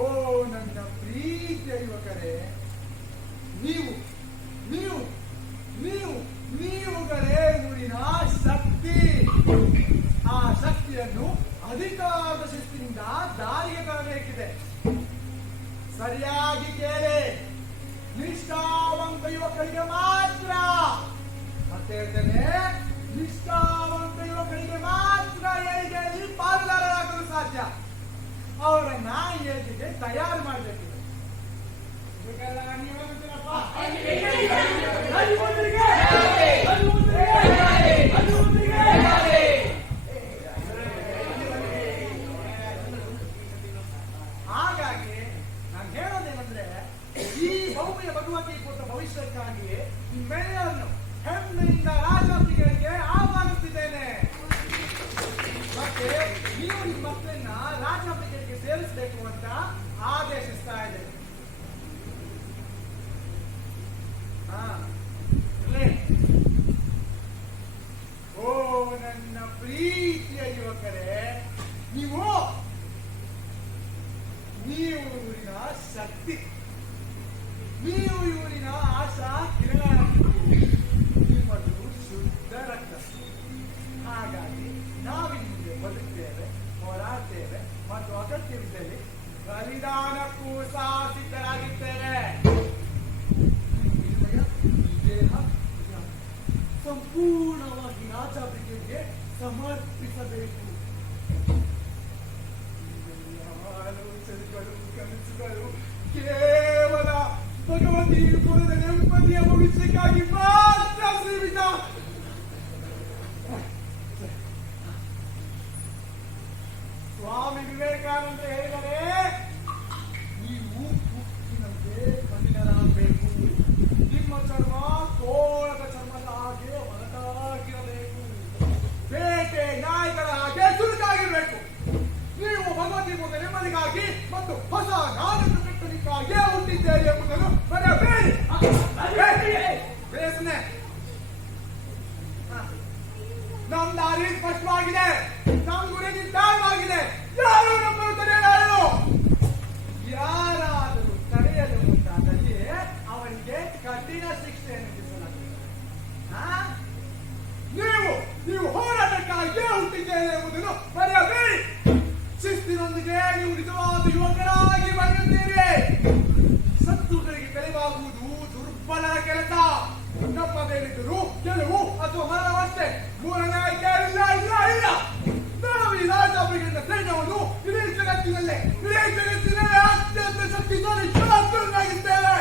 ಓ ನನ್ನ ಪ್ರೀತಿಯ ಯುವಕರೇ, ನೀವು ನೀವು ನೀವು ನೀವುಗಳೇ ಊರಿನ ಶಕ್ತಿ. ಆ ಶಕ್ತಿಯನ್ನು ಅಧಿಕಾರದ ಶಿಸ್ತಿನಿಂದ ದಾರಿಗೆ ತರಬೇಕಿದೆ. ಸರಿಯಾಗಿ ಕೇಳಿ, ನಿಷ್ಠಾವಂತ ಯುವಕರಿಗೆ ಮಾತ್ರ, ಮತ್ತೆ ಹೇಳ್ತೇನೆ, ನಿಷ್ಠಾವಂತ ಯುವಕರಿಗೆ ಮಾತ್ರ ಏಳಿಗೆಯಲ್ಲಿ ಪಾಲುದಾರರಾಗಲು ಸಾಧ್ಯ. ಅವರನ್ನ ಏಳಿಗೆಗೆ ತಯಾರು ಮಾಡಬೇಕಿದೆ. ಇದಕ್ಕೆಲ್ಲ ನೀವೇನಂತೀರಪ್ಪ? ರಾಜಮೋಹನ್ರಿಗೆ ರಾಜಮೋಹನ್ರಿಗೆ ರಾಜಮೋಹನ್ರಿಗೆ. ಹಾಗಾಗಿ ನಾನು ಹೇಳೋದೇನೆಂದ್ರೆ, ಈ ಭೌಮಿಯ ಭಗವತಿ ಕೊಟ್ಟ ಭವಿಷ್ಯಕ್ಕಾಗಿ ನಿಮ್ಮೆಲ್ಲರನ್ನು ಹೆಮ್ಮೆಯಿಂದ ರಾಜಾತಿಗಳಿಗೆ ಆಹ್ವಾನಿಸುತ್ತಿದ್ದೇನೆ. ಮತ್ತೆ ನೀವು ನಿಮ್ಮ ಮಕ್ಕಳನ್ನ ರಾಜಾತಿಗೆ ಸೇರಿಸಬೇಕು ಅಂತ ಆದೇಶಿಸ್ತಾ ಇದ್ದೇನೆ. ಓ ನನ್ನ ಪ್ರೀತಿಯ ಯುವಕರೇ, ಸಮರ್ಪಿಸಬೇಕು. ಆಲೋಚನೆಗಳು ಕನಸುಗಳು ಕೇವಲ ಭಗವದ್ಗೀತೆಯ ನೆಮ್ಮದಿಯ ಭವಿಷ್ಯಕ್ಕಾಗಿ ಮಾತ್ರ ಸೀಮಿತ. ಸ್ವಾಮಿ ವಿವೇಕಾನಂದ ಹೇಳಿದರೆ, ನೀವು ಉಪ್ಪಿನಂತೆ ಕಠಿಣರಾಗಬೇಕು. ನಿಮ್ಮ ಚರ್ಮ ತೋಳದ ಚರ್ಮದ ಹಾಗೆ ಹೊರಟಾಗಿರಬೇಕು. ಬೇಟೆ ನಾಯಿಗಳ ಹಾಗೆ ಚುರುಕಾಗಿರಬೇಕು. ನೀವು ಭಗವದ್ಗೀತೆ ನೆಮ್ಮದಿಗಾಗಿ ಮತ್ತು ಹೊಸ ನಾಗರಿಕ ಕಟ್ಟಲಿಕ್ಕಾಗಿ ಹುಟ್ಟಿದ್ದೇವೆ ಎಂಬುದನ್ನು ಮರೆಯಬೇಡಿ. ಬೇಸನೆ ನಮ್ಮ ದಾರಿ ಸ್ಪಷ್ಟವಾಗಿದೆ, ನಮ್ಮ ಗುರಿ ನಿರ್ಧಾರವಾಗಿದೆ. ಯಾರು ನಮ್ಮನ್ನು ತಡೆಯಲಾರರು. ಯಾರಾದರೂ ತಡೆಯಲು ಮುಂದಾದಲ್ಲಿ ಅವರಿಗೆ ಕಠಿಣ ಶಿಕ್ಷೆಯನ್ನು ವಿಧಿಸಲಾಗುತ್ತದೆ. ನೀವು ಹೋರಾಟಕ್ಕಾಗಿಯೇ ಹುಟ್ಟಿದ್ದೇವೆ ಎಂಬುದನ್ನು ಮರೆಯಬೇಡಿ. ಶಿಸ್ತಿನೊಂದಿಗೆ ನೀವು ನಿಜವಾದ ಯುವಕರಾಗಿ ಬರೆಯುತ್ತೀರಿ. ಶತ್ರುಗಳಿಗೆ ಬೆಲೆವಾಗುವುದು ದುರ್ಬಲರ ಕೆಲಸ. ನಮ್ಮದೇನಿದ್ದರೂ ಗೆಲುವು ಅಥವಾ ಮರಣವಷ್ಟೇ. ಮೂರನೇ ಆಯ್ಕೆ ಇಲ್ಲ ಇಲ್ಲ ಇಲ್ಲ. ನಾವು ಈ ರಾಜಾಪರಿಗಿಂತ ಸೈನ್ಯವನ್ನು ಇಡೀ ಜಗತ್ತಿನಲ್ಲೇ ಅತ್ಯಂತ ಶಕ್ತಿಶಾಲಿ ಶಾಸ್ತ್ರನಾಗಿದ್ದೇವೆ.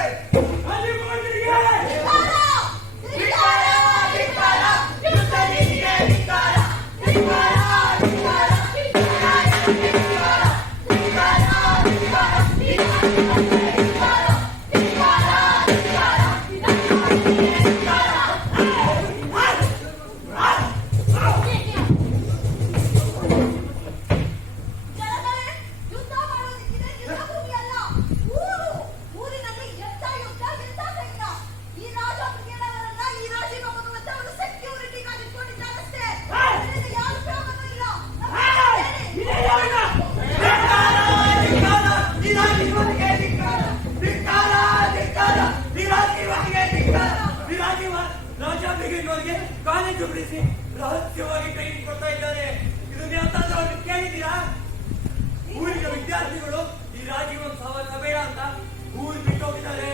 ರಾಜಾಭಿಗಿನವರಿಗೆ ಕಾಲೇಜು ಬಿಡಿಸಿ ರಹಸ್ಯವಾಗಿ ಟ್ರೈನಿಂಗ್ ಕೊಡ್ತಾ ಇದ್ದಾರೆ. ಇದನ್ನ ಯಾವ್ದಾದ್ರು ಕೇಳಿದ್ದೀರಾ? ಊರಿನ ವಿದ್ಯಾರ್ಥಿಗಳು ಈ ರಾಜೀವನ್ ಸವಾಲ ಬೇಡ ಅಂತ ಊರು ಬಿಟ್ಟು ಹೋಗಿದ್ದಾರೆ.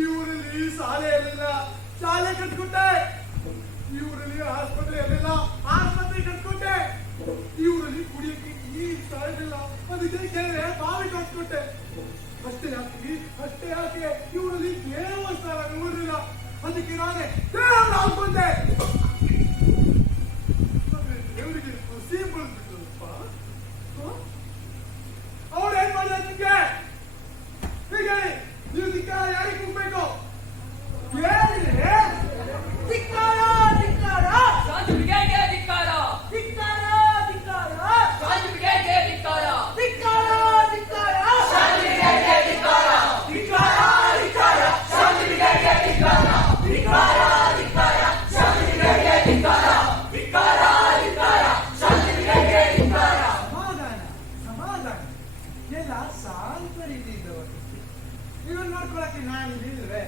ಇವರಲ್ಲಿ ಶಾಲೆ ಇರಲಿಲ್ಲ, ಶಾಲೆ ಕಟ್ಕೊಟ್ಟೆ. ಇವರಲ್ಲಿ ಆಸ್ಪತ್ರೆ ಇರಲಿಲ್ಲ, ಆಸ್ಪತ್ರೆ ಕಟ್ಕೊಟ್ಟೆ. ಇವರಲ್ಲಿ ಕುಡಿಯಕ್ಕೆ ನೀರು ಸಾಯಿಲ್ಲ, ಅದಕ್ಕೆ ಕೆರೆ ಬಾವಿ ಕಟ್ಕೊಟ್ಟೆ. ಅಷ್ಟೇ ಯಾಕೆ ಇವರಲ್ಲಿ ದೇವಸ್ಥಾನ ನೋಡಿಲ್ಲ, ಅದಕ್ಕೆ ನಾನೇ ದೇವರ ಹಾಕೊಂಡೆ. ದೇವರಿಗೆ ಸಿಂಪಲ್ ಬಿಟ್ಟಪ್ಪ. ಅವ್ರು ಏನ್ ಮಾಡಿದ ನಿಮ್ಗೆ? ಹೀಗೆ ನೀವು ಧಿಕ್ಕಾರ ಯಾರಿಗೆ ಹೋಗ್ಬೇಕು? ಧಿಕ್ಕಾರ ಧಿಕ್ಕಾರ ರಾಜುಗೆ ಧಿಕ್ಕಾರ, ಧಿಕ್ಕಾರ ಧಿಕ್ಕಾರ ರಾಜುಗೆ ಧಿಕ್ಕಾರ, ಧಿಕ್ಕಾರ ಧಿಕ್ಕಾರ ರಾಜುಗೆ ಧಿಕ್ಕಾರ, ಧಿಕ್ಕಾರ ಧಿಕ್ಕಾರ, ರಾಜುಗೆ ಧಿಕ್ಕಾರ, ಧಿಕ್ಕಾರ ಧಿಕ್ಕಾರ, ರಾಜುಗೆ ಧಿಕ್ಕಾರ, ಧಿಕ್ಕಾರ ಧಿಕ್ಕಾರ, ರಾಜುಗೆ ಧಿಕ್ಕಾರ. ಸಮಾಧಾನ ಎಲ್ಲ ಶಾಂತ ರೀತಿಯಿಂದವರು. ಇವನ್ ನೋಡ್ಕೊಳಕ್ಕೆ ನಾನು ಇಲ್ಲಿಲ್ವೇ?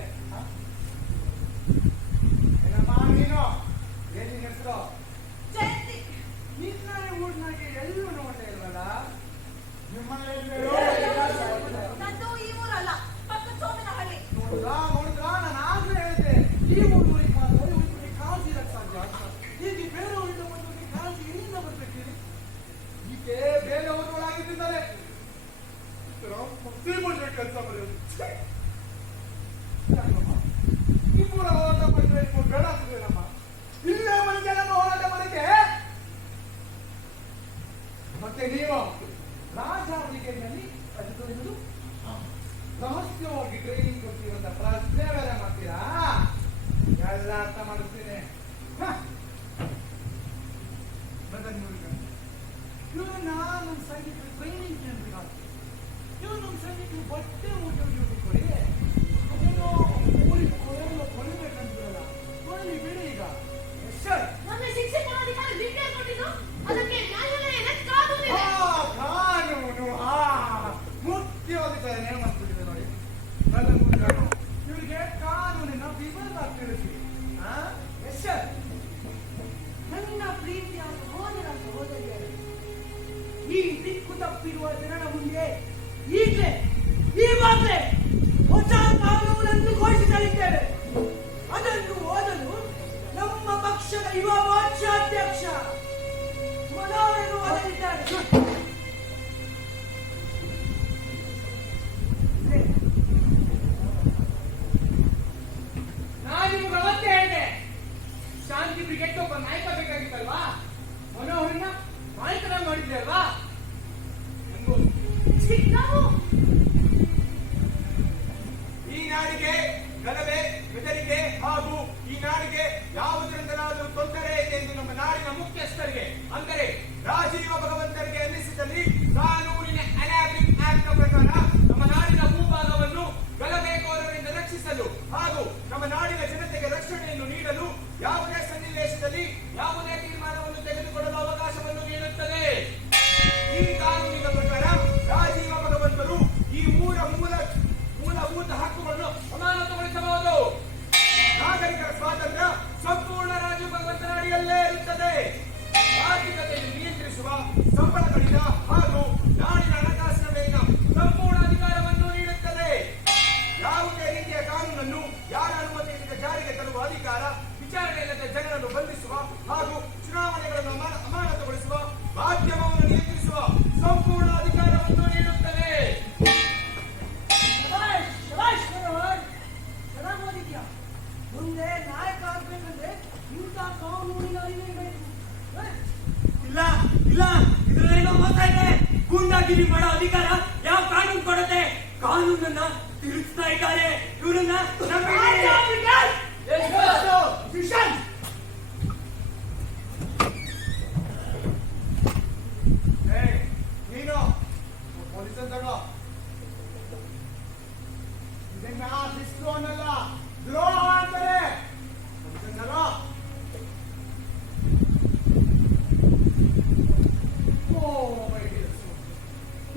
ಏನಮ್ಮ ನೀನು? ಏನಿನ ಹೆಸರು? ನಿನ್ನ ಊರಿನಾಗೆ ಎಲ್ಲೂ ನೋಡ್ತಾ ಇಲ್ವಲ್ಲ? ನಿಮ್ಮಲ್ಲಿ ನಂದು ಈ ಊರಲ್ಲ, ಪಕ್ಕದ ಸೋಮನಹಳ್ಳಿ. ನೋಡಿದ್ರಾ ನಾನು ಆಗ್ಲೇ ಹೇಳಿದೆ, ಈ ಊರಿಗೆ ಮಾತ್ರ ಇವರಿಗೆ ಕಾಳಜಿ ಇರಕ್ಕೆ ಸಾಧ್ಯ ಅಂತ. ಹೀಗೆ ಬೇರೆ ಊರಿಂದ ಬಂದವರಿಗೆ ಕಾಳಜಿ ಎಲ್ಲಿಂದ ಬರ್ಬೇಕಿರಿ? ಹೀಗೆ ಬೇರೆ ಊರುಗಳಾಗಿದ್ದಾರೆ ಕೆಲಸ ಬರೆಯೋದು. ನಿಮ್ಮೂರ ಹೋರಾಟ ಮಾಡಿದ್ರೆ ನೀವು ಬೇಡ ಆಗ್ತದೇನಮ್ಮ? ಇಲ್ಲೇ ಮಂದಿಯೆಲ್ಲ ಹೋರಾಟ ಮಾಡಕ್ಕೆ. ಮತ್ತೆ ನೀವು ರಾಜಾವಳಿಗೆಯಲ್ಲಿ ಅಧಿಕಾರಿಗಳು ರಹಸ್ಯವಾಗಿ ಟ್ರೈನಿಂಗ್ ಕೊಡ್ತೀರಂತ ಪ್ರಶ್ನೆ ಬೇರೆ ಮಾಡ್ತೀರಾ? ಎಲ್ಲ ಅರ್ಥ ಮಾಡಿಸ್ತೀನಿ. ಇವನ್ನ ನಮ್ಮ ಸೈನಿಕರು ಟ್ರೈನಿಂಗ್ ಕೇಂದ್ರಕ್ಕೆ ಹಾಕ್ತೀವಿ. ಇವ್ರು ನಮ್ಮ ಸೈನಿಕರು ಬಟ್ಟೆ ಊಟ ಕೊಡಿ, ನಾಡಿಗೆ ಗಲಭೆ, ಬೆದರಿಕೆ ಹಾಗೂ ಈ ನಾಡಿಗೆ ಯಾವುದರಿಂದಲಾದರೂ ತೊಂದರೆ ಇದೆ ಎಂದು ನಮ್ಮ ನಾಡಿನ ಮುಖ್ಯಸ್ಥರಿಗೆ ಅಂದರೆ ರಾಜೀವ ಭಗವಂತರಿಗೆ ಅನ್ನಿಸಿದಲ್ಲಿ ಕಾನೂನಿನ ಅನಾಬಿಕ್ ಆಕ್ಟ್ ಪ್ರಕಾರ ನಮ್ಮ ನಾಡಿನ ಭೂಭಾಗವನ್ನು ಗಲಭೆಕೋರರಿಂದ ರಕ್ಷಿಸಲು ಹಾಗೂ ನಮ್ಮ ನಾಡಿನ ಜನತೆಗೆ ರಕ್ಷಣೆಯನ್ನು ನೀಡಲು ಯಾವುದೇ ಸನ್ನಿವೇಶದಲ್ಲಿ ಯಾವುದೇ ತೀರ್ಮಾನವನ್ನು ತೆಗೆದುಕೊಳ್ಳಲು ಅವಕಾಶವನ್ನು ನೀಡುತ್ತದೆ. ಈ ಕಾನೂನಿನ ಪ್ರಕಾರ ರಾಜೀವ ಭಗವಂತರು ಈ ಮೂಲಭೂತ ಹಕ್ಕುಗಳನ್ನು ಅಮಾನತುಗೊಳಿಸಬಹುದು. ನಾಗರಿಕರ ಸ್ವಾತಂತ್ರ್ಯ ಸಂಪೂರ್ಣ ರಾಜೀವ ಭಗವಂತನ ಅಡಿಯಲ್ಲೇ ಇರುತ್ತದೆ. ಆರ್ಥಿಕತೆಯನ್ನು ನಿಯಂತ್ರಿಸುವ, ಸಂಬಳ ಕಡಿತ ಹಾಗೂ ನಾಡಿನ ಹಣಕಾಸಿನ ಮೇಲಿನ ಸಂಪೂರ್ಣ ಅಧಿಕಾರವನ್ನು ನೀಡುತ್ತದೆ. ಯಾವುದೇ ರೀತಿಯ ಕಾನೂನನ್ನು ಯಾರ ಅನುಮತಿಯಿಂದ ಜಾರಿಗೆ ತರುವ ಅಧಿಕಾರ, ವಿಚಾರಣೆ ಇಲ್ಲದೆ ಜನರನ್ನು ಬಂಧಿಸುವ ಹಾಗೂ ಚುನಾವಣೆಗಳನ್ನು ಅಮಾನತುಗೊಳಿಸುವ, ಮಾಧ್ಯಮವನ್ನು ನಿಯಂತ್ರಿಸುವ ಸಂಪೂರ್ಣ ಅಧಿಕಾರವನ್ನು ನೀಡುತ್ತದೆ. ಚೆನ್ನಾಗಿ ಓದಿದ್ಯಾ? ಮುಂದೆ ನಾಯಕ ಆಗ್ಬೇಕಂದ್ರೆ ಇಂಥ ಕಾನೂನಿನ ಅರಿವೇ ಬೇಕು. ಇಲ್ಲ ಇಲ್ಲ, ಇದ್ರಲ್ಲೇನೋ ಮೋಸ ಇದೆ. ಗೂಂಡಾಗಿರಿ ಮಾಡೋ ಅಧಿಕಾರ ಯಾವ ಕಾನೂನು ಕೊಡುತ್ತೆ? ಕಾನೂನನ್ನ ತಿರುಗಿಸ್ತಾ ಇದ್ದಾರೆ. ಇವರನ್ನ ನೀನು ಪೊಲೀಸನ್ ತಗೋ. ಇದನ್ನ ಶಿಸ್ತು ಅನ್ನಲ್ಲ, ದ್ರೋಹ ಅಂತಾರೆ. ಪೊಲೀಸನ್ ತಗೋ.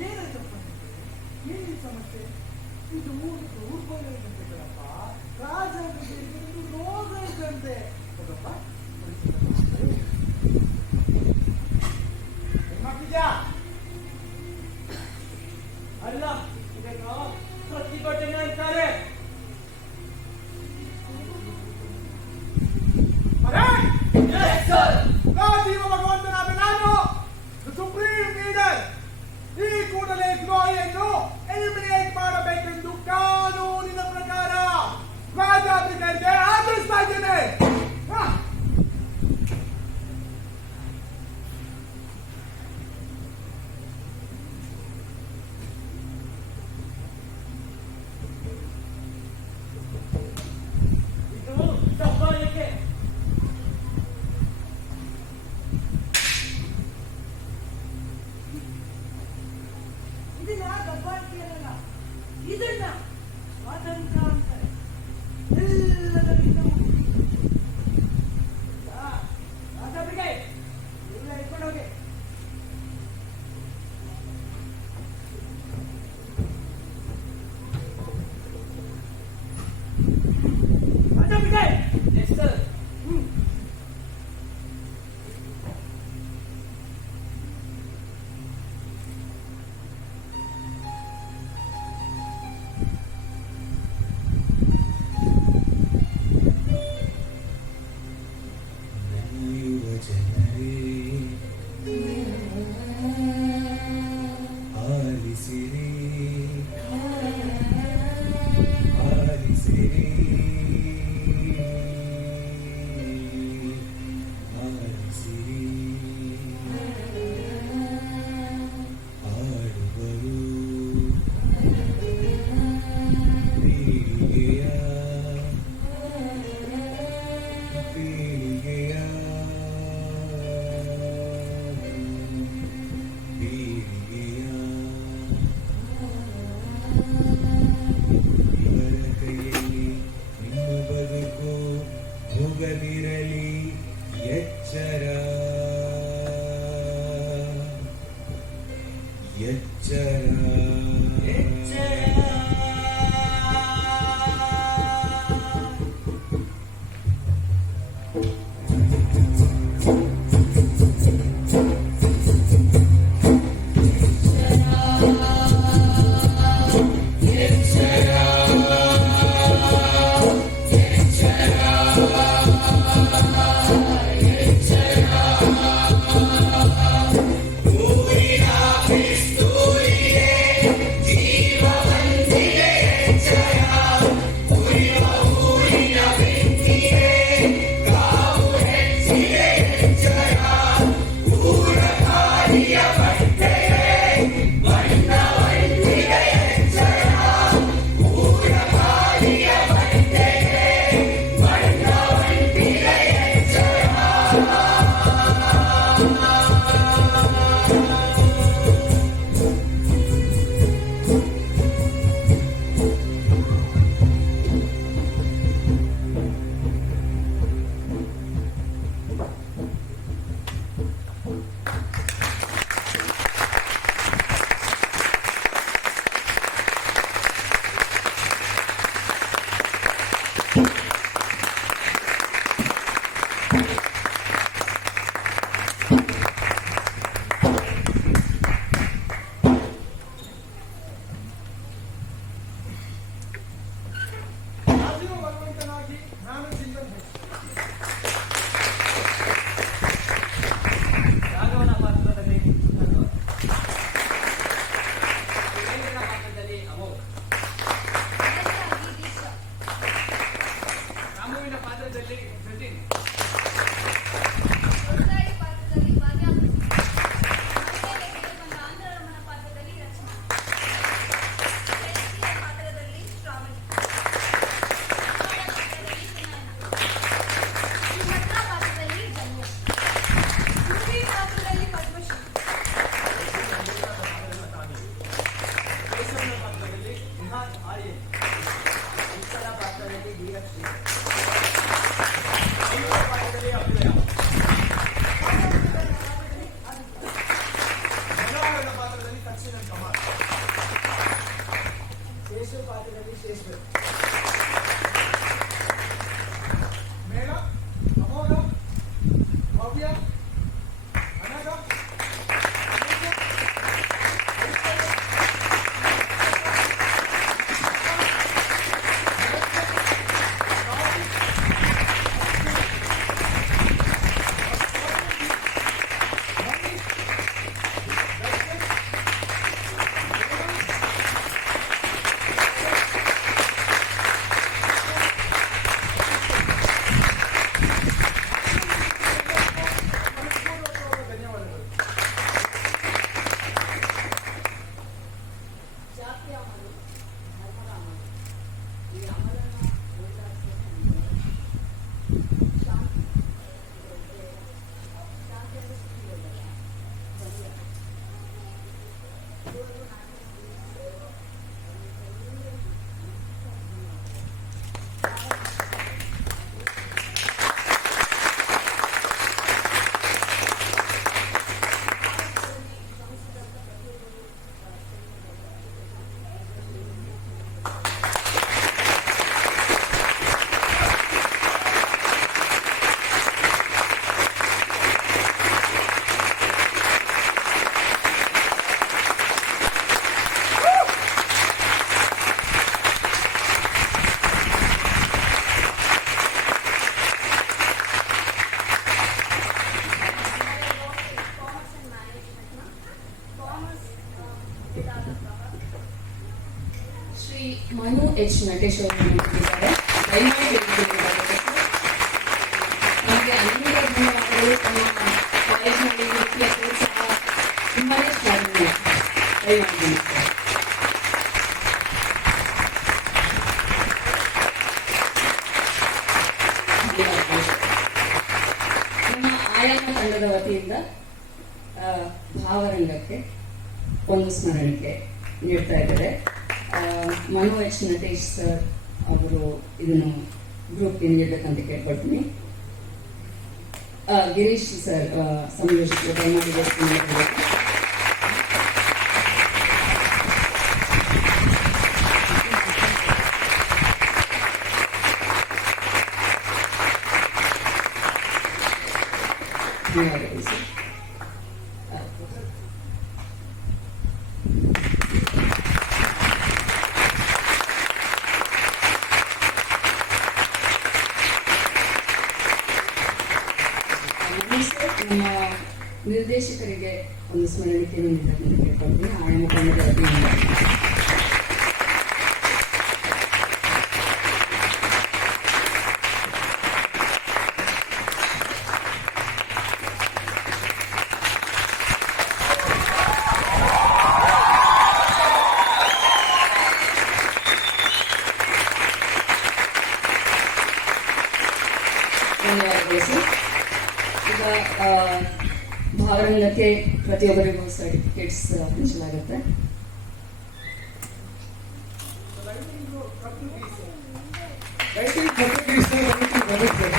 ಏನಾಯ್ತಪ್ಪ? ಏನಿದೆ ಸಮಸ್ಯೆ? ಇದು ಊರ್ಕೊಳ್ಳಪ್ಪ. ನಾನು ಚಿಂತನ್ ಹೆಚ್. ರಾಘವನ ಪಾತ್ರದಲ್ಲಿ ಧನ್ಯವಾದ. ವೀರೇಂದ್ರನ ಪಾತ್ರದಲ್ಲಿ ಅಮೋಘ್. ಅದಕ್ಕಾಗಿ ದೀಕ್ಷಾ. ರಾಮುವಿನ ಪಾತ್ರದಲ್ಲಿ ಜತಿನ್. ಹೊಸದಾಗಿ ಪಾತ್ರದಲ್ಲಿ ಭಾಗ್ಯ. ಬಂದ ಆಂಧ್ರರಮಣ ಪಾತ್ರದಲ್ಲಿ ರಚನಾ. ಹೆಂಡತಿಯ ಪಾತ್ರದಲ್ಲಿ ಶ್ರಾವಣಿ. ಪಾತ್ರದಲ್ಲಿ ಸುನಯನ. ಸುಭದ್ರಾ ಪಾತ್ರದಲ್ಲಿ ಜನ್ಯ. ಸುಮತಿ ಪಾತ್ರದಲ್ಲಿ ಪದ್ಮಶ್ರೀ. ಕೇಶವನ ಪಾತ್ರದಲ್ಲಿ ನಿಹಾನ್ ಆರ್ಯನ್. ಉತ್ತರ ಪಾತ್ರದಲ್ಲಿ ಧೀರಶ್ರೀ. ಐವರ ಪಾತ್ರದಲ್ಲಿ ಅಭ್ಯುದಯ. ಮನೋಹರನ ಪಾತ್ರದಲ್ಲಿ ದಕ್ಷಿಣನ್ ಕಮಾಲ್. ಶೇಷು ಪಾತ್ರದಲ್ಲಿ ಶೇಶ್ವರ್. ಮೇಳ, ಅಮೋಘ, ಭವ್ಯ, ಅನಘ, ಧನ್ಯವಾದಗಳು. ಜಾತಿ ಅಮಲು, ಧರ್ಮದ ಅಮಲು. ಈ ಅಮಲನ್ನು ಓದಾಡ್ಸೋಕೆ ಶಾಂತಿ ಶಾಂತಿಯನ್ನು ಸೃಷ್ಟಿಗೊಳ್ಳಲ್ಲ. ಬಲಿಯ ಇದುವರೆಗೂ ನಾನು ಕಾಮರ್ಸ್ ಅಂಡ್ ಮ್ಯಾನೇಜ್ಮೆಂಟ್ನ ಕಾಮರ್ಸ್ ವಿಭಾಗದ ಶ್ರೀ ಮನು ಎಚ್ ನಟೇಶ್ ಅವರು ನೀಡಿದ್ದಾರೆ. ದಯಮಾಡಿ ಬೇಡಿಕೊಂಡಿದ್ದಾರೆ. ನಮಗೆ ಅನೇಕ ಧನ್ಯವಾದಗಳು. ತಮ್ಮ ಕಾಲೇಜಿನಲ್ಲಿ ರೀತಿಯ ಪ್ರೋತ್ಸಾಹ ತುಂಬಾನೇ ಶ್ಲಾಘನೀಯ. ದಯಮಾಡಿ ತಿಳಿಸ್ತಾರೆ. ನಮ್ಮ ಆಯಾಮ ತಂಡದ ವತಿಯಿಂದ ಭಾವರಂಗಕ್ಕೆ ಒಂದು ಸ್ಮರಣಿಕೆ ನೀಡ್ತಾ ಇದ್ದಾರೆ. ಮನು ಎಚ್ ನಟೇಶ್ ಸರ್ ಅವರು ಇದನ್ನು ಗ್ರೂಪ್ಗೆ ನೀಡಬೇಕಂತ ಕೇಳ್ಕೊಳ್ತೀನಿ. ಗಿರೀಶ್ ಸರ್ ಸಂಯೋಜಕರು ದಯಮಾಡಿ ವೇದಿಕೆ ಮೇಲೆ ಬರಬೇಕು. ಧನ್ಯವಾದಗಳು ಸರ್. ನಮ್ಮ ನಿರ್ದೇಶಕರಿಗೆ ಒಂದು ಸ್ಮರಣಿಕೆಯನ್ನು ನೀಡಬೇಕಂತ ಕೇಳ್ಕೊಳ್ತೀನಿ. ಆಯಾಮ ತಂಡದ ವತಿಯಿಂದ ಧನ್ಯವಾದಗಳು ಸರ್. ಈಗ ಭಾವರಂಗಕ್ಕೆ ಪ್ರತಿಯೊಬ್ಬರಿಗೂ ಸರ್ಟಿಫಿಕೇಟ್ಸ್ ಹಂಚಲಾಗುತ್ತೆ. ಲೈಟಿಂಗ್ ಬರುತ್ತೆ.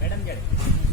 ಮೇಡಮ್